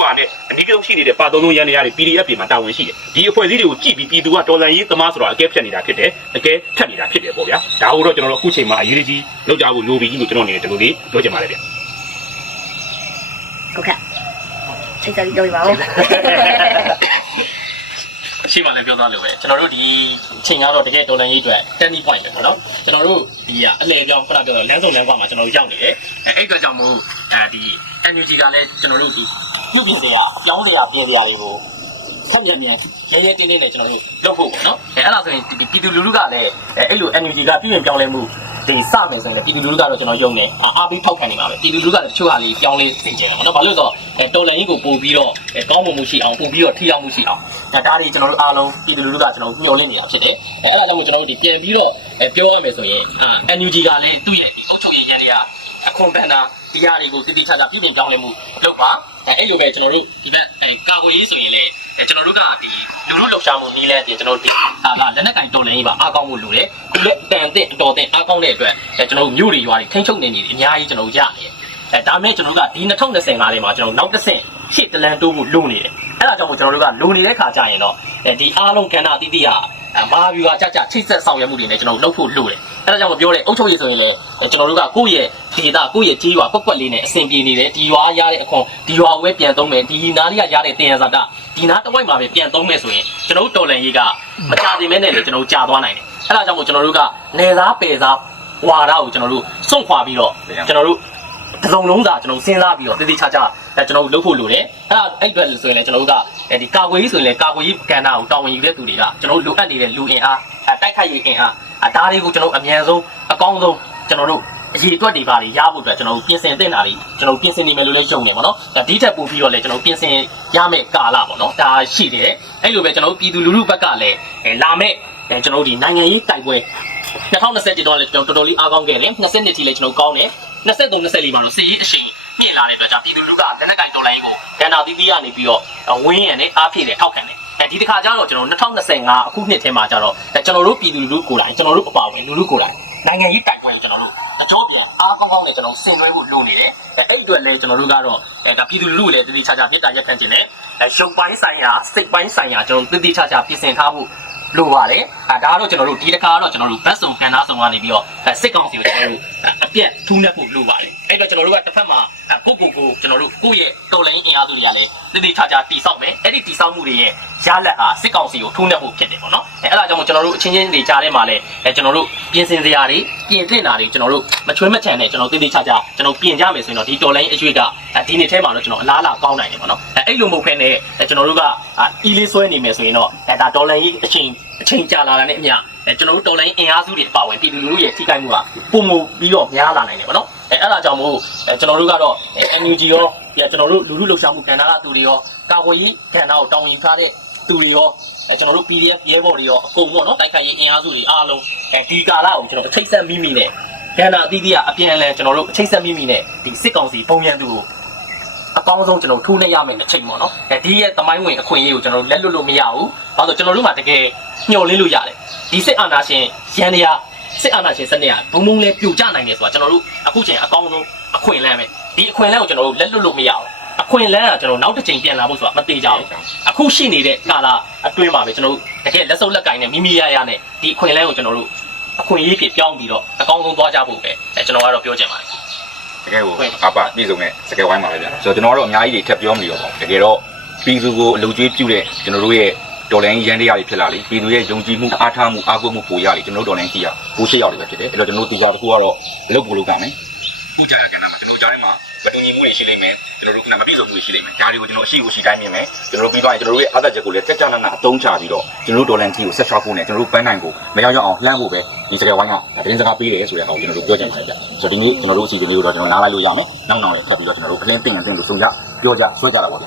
ရွာနဲ့အနည်းဆုံးရှိနေတဲ့ပါသုံးလုံးရန်တရားတွေ PDF ပြင်မှာတာဝန်ရှိတယ်ဒီအဖွဲ့အစည်းတွေကိုကြည့်ပြီးပြည်သူကတော်လှန်ရေးသမားဆိုတော့အကဲဖြတ်နေတာဖြစ်တယ်အကဲဖြတ်နေတာဖြစ်တယ်ပေါ့ဗျာဒါကိုတော့ကျွန်တော်တို့အခုချိန်မှာအရေးကြီးလောက်ကြဖို့လိုပြီလို့ကျွန်တော်အနေနဲ့ဒီလိုလေးပြောချင်ပါတယ်ဗျဟုတ်ကဲ့ချိန်စားပြီးပြောပြပါဦးရှိမှလည်းပြောသားလို့ပဲကျွန်တော်တို့ဒီချိန်ကတော့တကယ်တော်လန်ရေးအတွက် turning point ပဲနော်ကျွန်တော်တို့ဒီကအလဲပြောင်းခုနပြောတော့လမ်းစုံလမ်းကွာမှာကျွန်တော်တို့ရောက်နေတယ်အဲအဲ့အတွက်ကြောင့်မို့အဲဒီ NUG ကလည်းကျွန်တော်တို့ဒီပြုပြင်တွေကပြောင်းတွေကပြင်တွေကတွေကိုဆက်မြန်မြန်ရဲရဲတင်းတင်းနဲ့ကျွန်တော်တို့လုပ်ဖို့ပေါ့နော်အဲအဲ့ဒါဆိုရင်ဒီပြည်သူလူထုကလည်းအဲအဲ့လို NUG ကပြည်ပြင်ပြောင်းလဲမှုဒီစမယ်ဆိုရင်ပြည်သူလူထုကတော့ကျွန်တော်ယုံနေအားပေးထောက်ခံနေပါပဲပြည်သူလူထုကလည်းတချို့ဟာလေးပြောင်းလဲသိကျင်ပါတော့ဘာလို့လဲဆိုတော့အဲတော်လန်ရေးကိုပို့ပြီးတော့အဲကောင်းမွန်မှုရှိအောင်ပို့ပြီးတော့ထိရောက်မှုရှိအောင်ဒါဒါတွေကျွန်တော်တို့အားလုံးပြည်သူလူထုကကျွန်တော်တို့ညှို့လင့်နေတာဖြစ်တယ်အဲအဲ့ဒါကြောင့်မို့ကျွန်တော်တို့ဒီပြန်ပြီးတော့အဲပြောရမယ်ဆိုရင်အာ NUG ကလည်းသူ့ရဲ့ဒီအုပ်ချုပ်ရေးရန်တွေက အခွန်ပန်တာတရားတွေကိုတည်တည်ချာချာပြည်ပြင်ပြောင်းလဲမှုလုပ်ပါအဲအဲ့လိုပဲကျွန်တော်တို့ဒီဘက်အဲကာကွယ်ရေးဆိုရင်လည်းအဲကျွန်တော်တို့ကဒီလူလူလှုပ်ရှားမှုနီးလဲတည်ကျွန်တော်တို့ဒီအာကလက်နက်ကင်တော်လန်ရေးပါအားကောင်းမှုလိုတယ်သူလည်းတန်တဲ့အတော်တင်အားကောင်းတဲ့အတွက်အဲကျွန်တော်တို့မြို့တွေရွာတွေထိန်းချုပ်နေနေအများကြီးကျွန်တော်တို့ရနေတယ်အဲဒါမဲ့ကျွန်တော်တို့ကဒီ2025လေးမှာကျွန်တော်နောက်တစ်ဆင့်ရှစ်တလန်တိုးမှုလိုနေတယ်အဲ့ဒါကြောင့်မို့ကျွန်တော်တို့ကလိုနေတဲ့ခါကြရင်တော့အဲဒီအားလုံးကဏ္ဍအသီးသီးဟာအမာဗျူဟာကြကြချိတ်ဆက်ဆောင်ရွက်မှုတွေနဲ့ကျွန်တော်တို့လုပ်ဖို့လိုတယ် အဲ့ဒါကြောင့်မပြောတဲ့အုပ်ချုပ်ရေးဆိုရင်လည်းကျွန်တော်တို့ကကိုယ့်ရဲ့ဒေတာကိုယ့်ရဲ့ကြီးရွာကွက်ကွက်လေးနဲ့အဆင်ပြေနေတယ်ဒီရွာရတဲ့အခွန်ဒီရွာကိုပဲပြန်သုံးမယ်ဒီနားလေးကရတဲ့တင်ရဇာတာဒီနားတစ်ဝိုက်မှာပဲပြန်သုံးမယ်ဆိုရင်ကျွန်တော်တို့တော်လန်ရေးကမကြတင်မဲနဲ့လေကျွန်တော်တို့ကြာသွားနိုင်တယ်အဲ့ဒါကြောင့်မို့ကျွန်တော်တို့ကနေစားပယ်စားဝါရကိုကျွန်တော်တို့စွန့်ခွာပြီးတော့ကျွန်တော်တို့တစ်စုံလုံးစာကျွန်တော်စဉ်းစားပြီးတော့တည်တည်ချာချာအဲကျွန်တော်တို့လုပ်ဖို့လိုတယ်အဲ့ဒါအဲ့အတွက်ဆိုရင်လည်းကျွန်တော်တို့ကအဲဒီကာကွယ်ရေးဆိုရင်လည်းကာကွယ်ရေးကဏ္ဍကိုတာဝန်ယူတဲ့သူတွေကကျွန်တော်တို့လိုအပ်နေတဲ့လူအင်အားအဲတိုက်ခိုက်ရေးအင်အား အဲဒါတွေကိုကျွန်တော်အမြန်ဆုံးအကောင်းဆုံးကျွန်တော်တို့အရေးအတွက်တွေပါတွေရဖို့အတွက်ကျွန်တော်တို့ပြင်ဆင်သင့်တာတွေကျွန်တော်တို့ပြင်ဆင်နေမယ်လို့လည်းယုံနေပါတော့ဒါဒီထက်ပိုပြီးတော့လည်းကျွန်တော်တို့ပြင်ဆင်ရမယ့်ကာလပေါ့နော်ဒါရှိတယ်အဲ့လိုပဲကျွန်တော်တို့ပြည်သူလူထုဘက်ကလည်းအဲလာမယ့်အဲကျွန်တော်တို့ဒီနိုင်ငံရေးတိုက်ပွဲ2020တော့လည်းကျွန်တော်တော်တော်လေးအားကောင်းခဲ့တယ်20နှစ်ထိလည်းကျွန်တော်ကောင်းတယ်23 24မှာတော့စီးရေးအရှိန်မြင့်လာတဲ့အတွက်ကြောင့်ပြည်သူလူထုကလက်နက်ကင်တော်လိုင်းကိုဒဏ္ဍာသီးသီးရနေပြီးတော့ဝင်းရံနဲ့အားဖြည့်တယ်ထောက်ခံတယ် အဲဒီတစ်ခါကျတော့ကျွန်တော်2025အခုနှစ်ထဲမှာကျတော့ကျွန်တော်တို့ပြည်သူလူထုကိုယ်တိုင်ကျွန်တော်တို့အပါဝင်လူထုကိုယ်တိုင်နိုင်ငံရေးတိုက်ပွဲကိုကျွန်တော်တို့အကျိုးပြန်အားကောင်းကောင်းနဲ့ကျွန်တော်ဆင်နွှဲဖို့လိုနေတယ်အဲအဲ့အတွက်လည်းကျွန်တော်တို့ကတော့ဒါပြည်သူလူထုကိုလည်းတတိချာချာပြစ်တာရက်ခံခြင်းနဲ့ရုပ်ပိုင်းဆိုင်ရာစိတ်ပိုင်းဆိုင်ရာကျွန်တော်တတိချာချာပြင်ဆင်ထားဖို့လိုပါတယ်အဲဒါကတော့ကျွန်တော်တို့ဒီတစ်ခါတော့ကျွန်တော်တို့ဘတ်စုံကန်သားဆောင်ကနေပြီးတော့စစ်ကောင်စီကိုကျွန်တော်တို့အပြက်ထူးနှက်ဖို့လိုပါတယ်အဲ့တော့ကျွန်တော်တို့ကတစ်ဖက်မှာကိုကိုကိုကျွန်တော်တို့ကိုယ့်ရဲ့တော်လိုင်းအင်အားစုတွေကလည်းတတိချာချာတိစောက်မယ်အဲ့ဒီတိစောက်မှုတွေရဲ့ရလက်ဟာစစ်ကောင်စီကိုထူးနှက်ဖို့ဖြစ်တယ်ပေါ့နော်အဲအဲ့ဒါကြောင့်မို့ကျွန်တော်တို့အချင်းချင်းတွေကြားထဲမှာလည်းအဲကျွန်တော်တို့ပြင်ဆင်စရာတွေပြင်သင့်တာတွေကျွန်တော်တို့မချွေးမချန်နဲ့ကျွန်တော်တတိချာချာကျွန်တော်ပြင်ကြမယ်ဆိုရင်တော့ဒီတော်လိုင်းအရွေးကဒီနေ့ထဲမှာတော့ကျွန်တော်အလားအလာကောင်းနိုင်တယ်ပေါ့နော်အဲအဲ့လိုမဟုတ်ခဲနဲ့ကျွန်တော်တို့ကအီလေးဆွဲနေမယ်ဆိုရင်တော့အဲဒါတော်လိုင်းအချင်းအချိန်ကြာလာတာနဲ့အမျှ အဲကျွန်တော်တို့တော်လိုင်းအင်အားစုတွေအပါဝင်ပြည်သူလူထုရဲ့ထိခိုက်မှုကပုံမူပြီးတော့များလာနိုင်တယ်ပေါ့နော်အဲအဲ့ဒါကြောင့်မို့အဲကျွန်တော်တို့ကတော့ NUG ရောပြကျွန်တော်တို့လူထုလှုပ်ရှားမှုကဏ္ဍကသူတွေရောကာကွယ်ရေးကဏ္ဍကိုတောင်းရင်ထားတဲ့သူတွေရောအဲကျွန်တော်တို့ PDF ရဲဘော်တွေရောအကုန်ပေါ့နော်တိုက်ခိုက်ရေးအင်အားစုတွေအားလုံးအဲဒီကာလကိုကျွန်တော်အထိတ်ဆက်မိမိနဲ့ကဏ္ဍအသီးသီးကအပြန်အလှန်ကျွန်တော်တို့အထိတ်ဆက်မိမိနဲ့ဒီစစ်ကောင်စီပုံရန်သူကို အကောင်းဆုံးကျွန်တော်ထူးနေရမယ်အချိန်ပေါ့နော်အဲဒီရဲ့သမိုင်းဝင်အခွင့်အရေးကိုကျွန်တော်လက်လွတ်လို့မရဘူးဘာလို့ကျွန်တော်တို့ကတကယ်ညှော်လင်းလို့ရတယ်ဒီစစ်အာဏာရှင်ရန်တရားစစ်အာဏာရှင်စနစ်ကဘုံဘုံလေးပြိုကျနိုင်တယ်ဆိုတာကျွန်တော်တို့အခုချိန်အကောင်းဆုံးအခွင့်အလမ်းပဲဒီအခွင့်အလမ်းကိုကျွန်တော်တို့လက်လွတ်လို့မရဘူးအခွင့်အလမ်းကကျွန်တော်နောက်တစ်ချိန်ပြန်လာဖို့ဆိုတာမသေးကြဘူးအခုရှိနေတဲ့ကာလအတွင်းမှာပဲကျွန်တော်တို့တကယ်လက်စုပ်လက်ကင်နဲ့မိမိရရနဲ့ဒီအခွင့်အလမ်းကိုကျွန်တော်တို့အခွင့်အရေးဖြစ်ပြောင်းပြီးတော့အကောင်းဆုံးသွားကြဖို့ပဲအဲကျွန်တော်ကတော့ပြောချင်ပါတယ် တကယ်ကိုအပပြည်စုံနဲ့စကယ်ဝိုင်းပါပဲဗျာဆိုတော့ကျွန်တော်ကတော့အများကြီးတွေထပ်ပြောမလို့ပေါ့တကယ်တော့ပြည်သူကိုအလုပ်ကျွေးပြုတဲ့ကျွန်တော်တို့ရဲ့တော်လိုင်းရန်တရားတွေဖြစ်လာလေပြည်သူရဲ့ယုံကြည်မှုအားထားမှုအားကိုးမှုပိုရလေကျွန်တော်တို့တော်လိုင်းကြီးရကိုရှိရောက်တွေပဲဖြစ်တယ်အဲ့တော့ကျွန်တော်တို့တရားတစ်ခုကတော့အလုပ်ပို့လုပ်ကြမယ်ခုကြာရကဏ္ဍမှာကျွန်တော်ကြားထဲမှာ မတူညီမှုတွေရှိလိမ့်မယ်ကျွန်တော်တို့ကမပြည့်စုံမှုတွေရှိလိမ့်မယ်ဒါတွေကိုကျွန်တော်အရှိကိုရှိတိုင်းမြင်မယ်ကျွန်တော်တို့ပြီးသွားရင်ကျွန်တော်တို့ရဲ့အားသက်ချက်ကိုလည်းတက်ကြနာနာအသုံးချပြီးတော့ကျွန်တော်တို့ဒေါ်လန်တီကိုဆက်ရှောက်ဖို့နဲ့ကျွန်တော်တို့ပန်းနိုင်ကိုမရောက်ရောက်အောင်လှမ်းဖို့ပဲဒီစကားဝိုင်းကတင်းစကားပေးတယ်ဆိုတဲ့အောင်ကျွန်တော်တို့ပြောချင်ပါတယ်ဗျဆိုတော့ဒီနေ့ကျွန်တော်တို့အစီအစဉ်လေးကိုတော့ကျွန်တော်နားလိုက်လို့ရမယ်နောက်နောက်လည်းထပ်ပြီးတော့ကျွန်တော်တို့အလင်းတင်အတင်လို့ဆုံးကြပြောကြဆွဲကြတာပါဗျ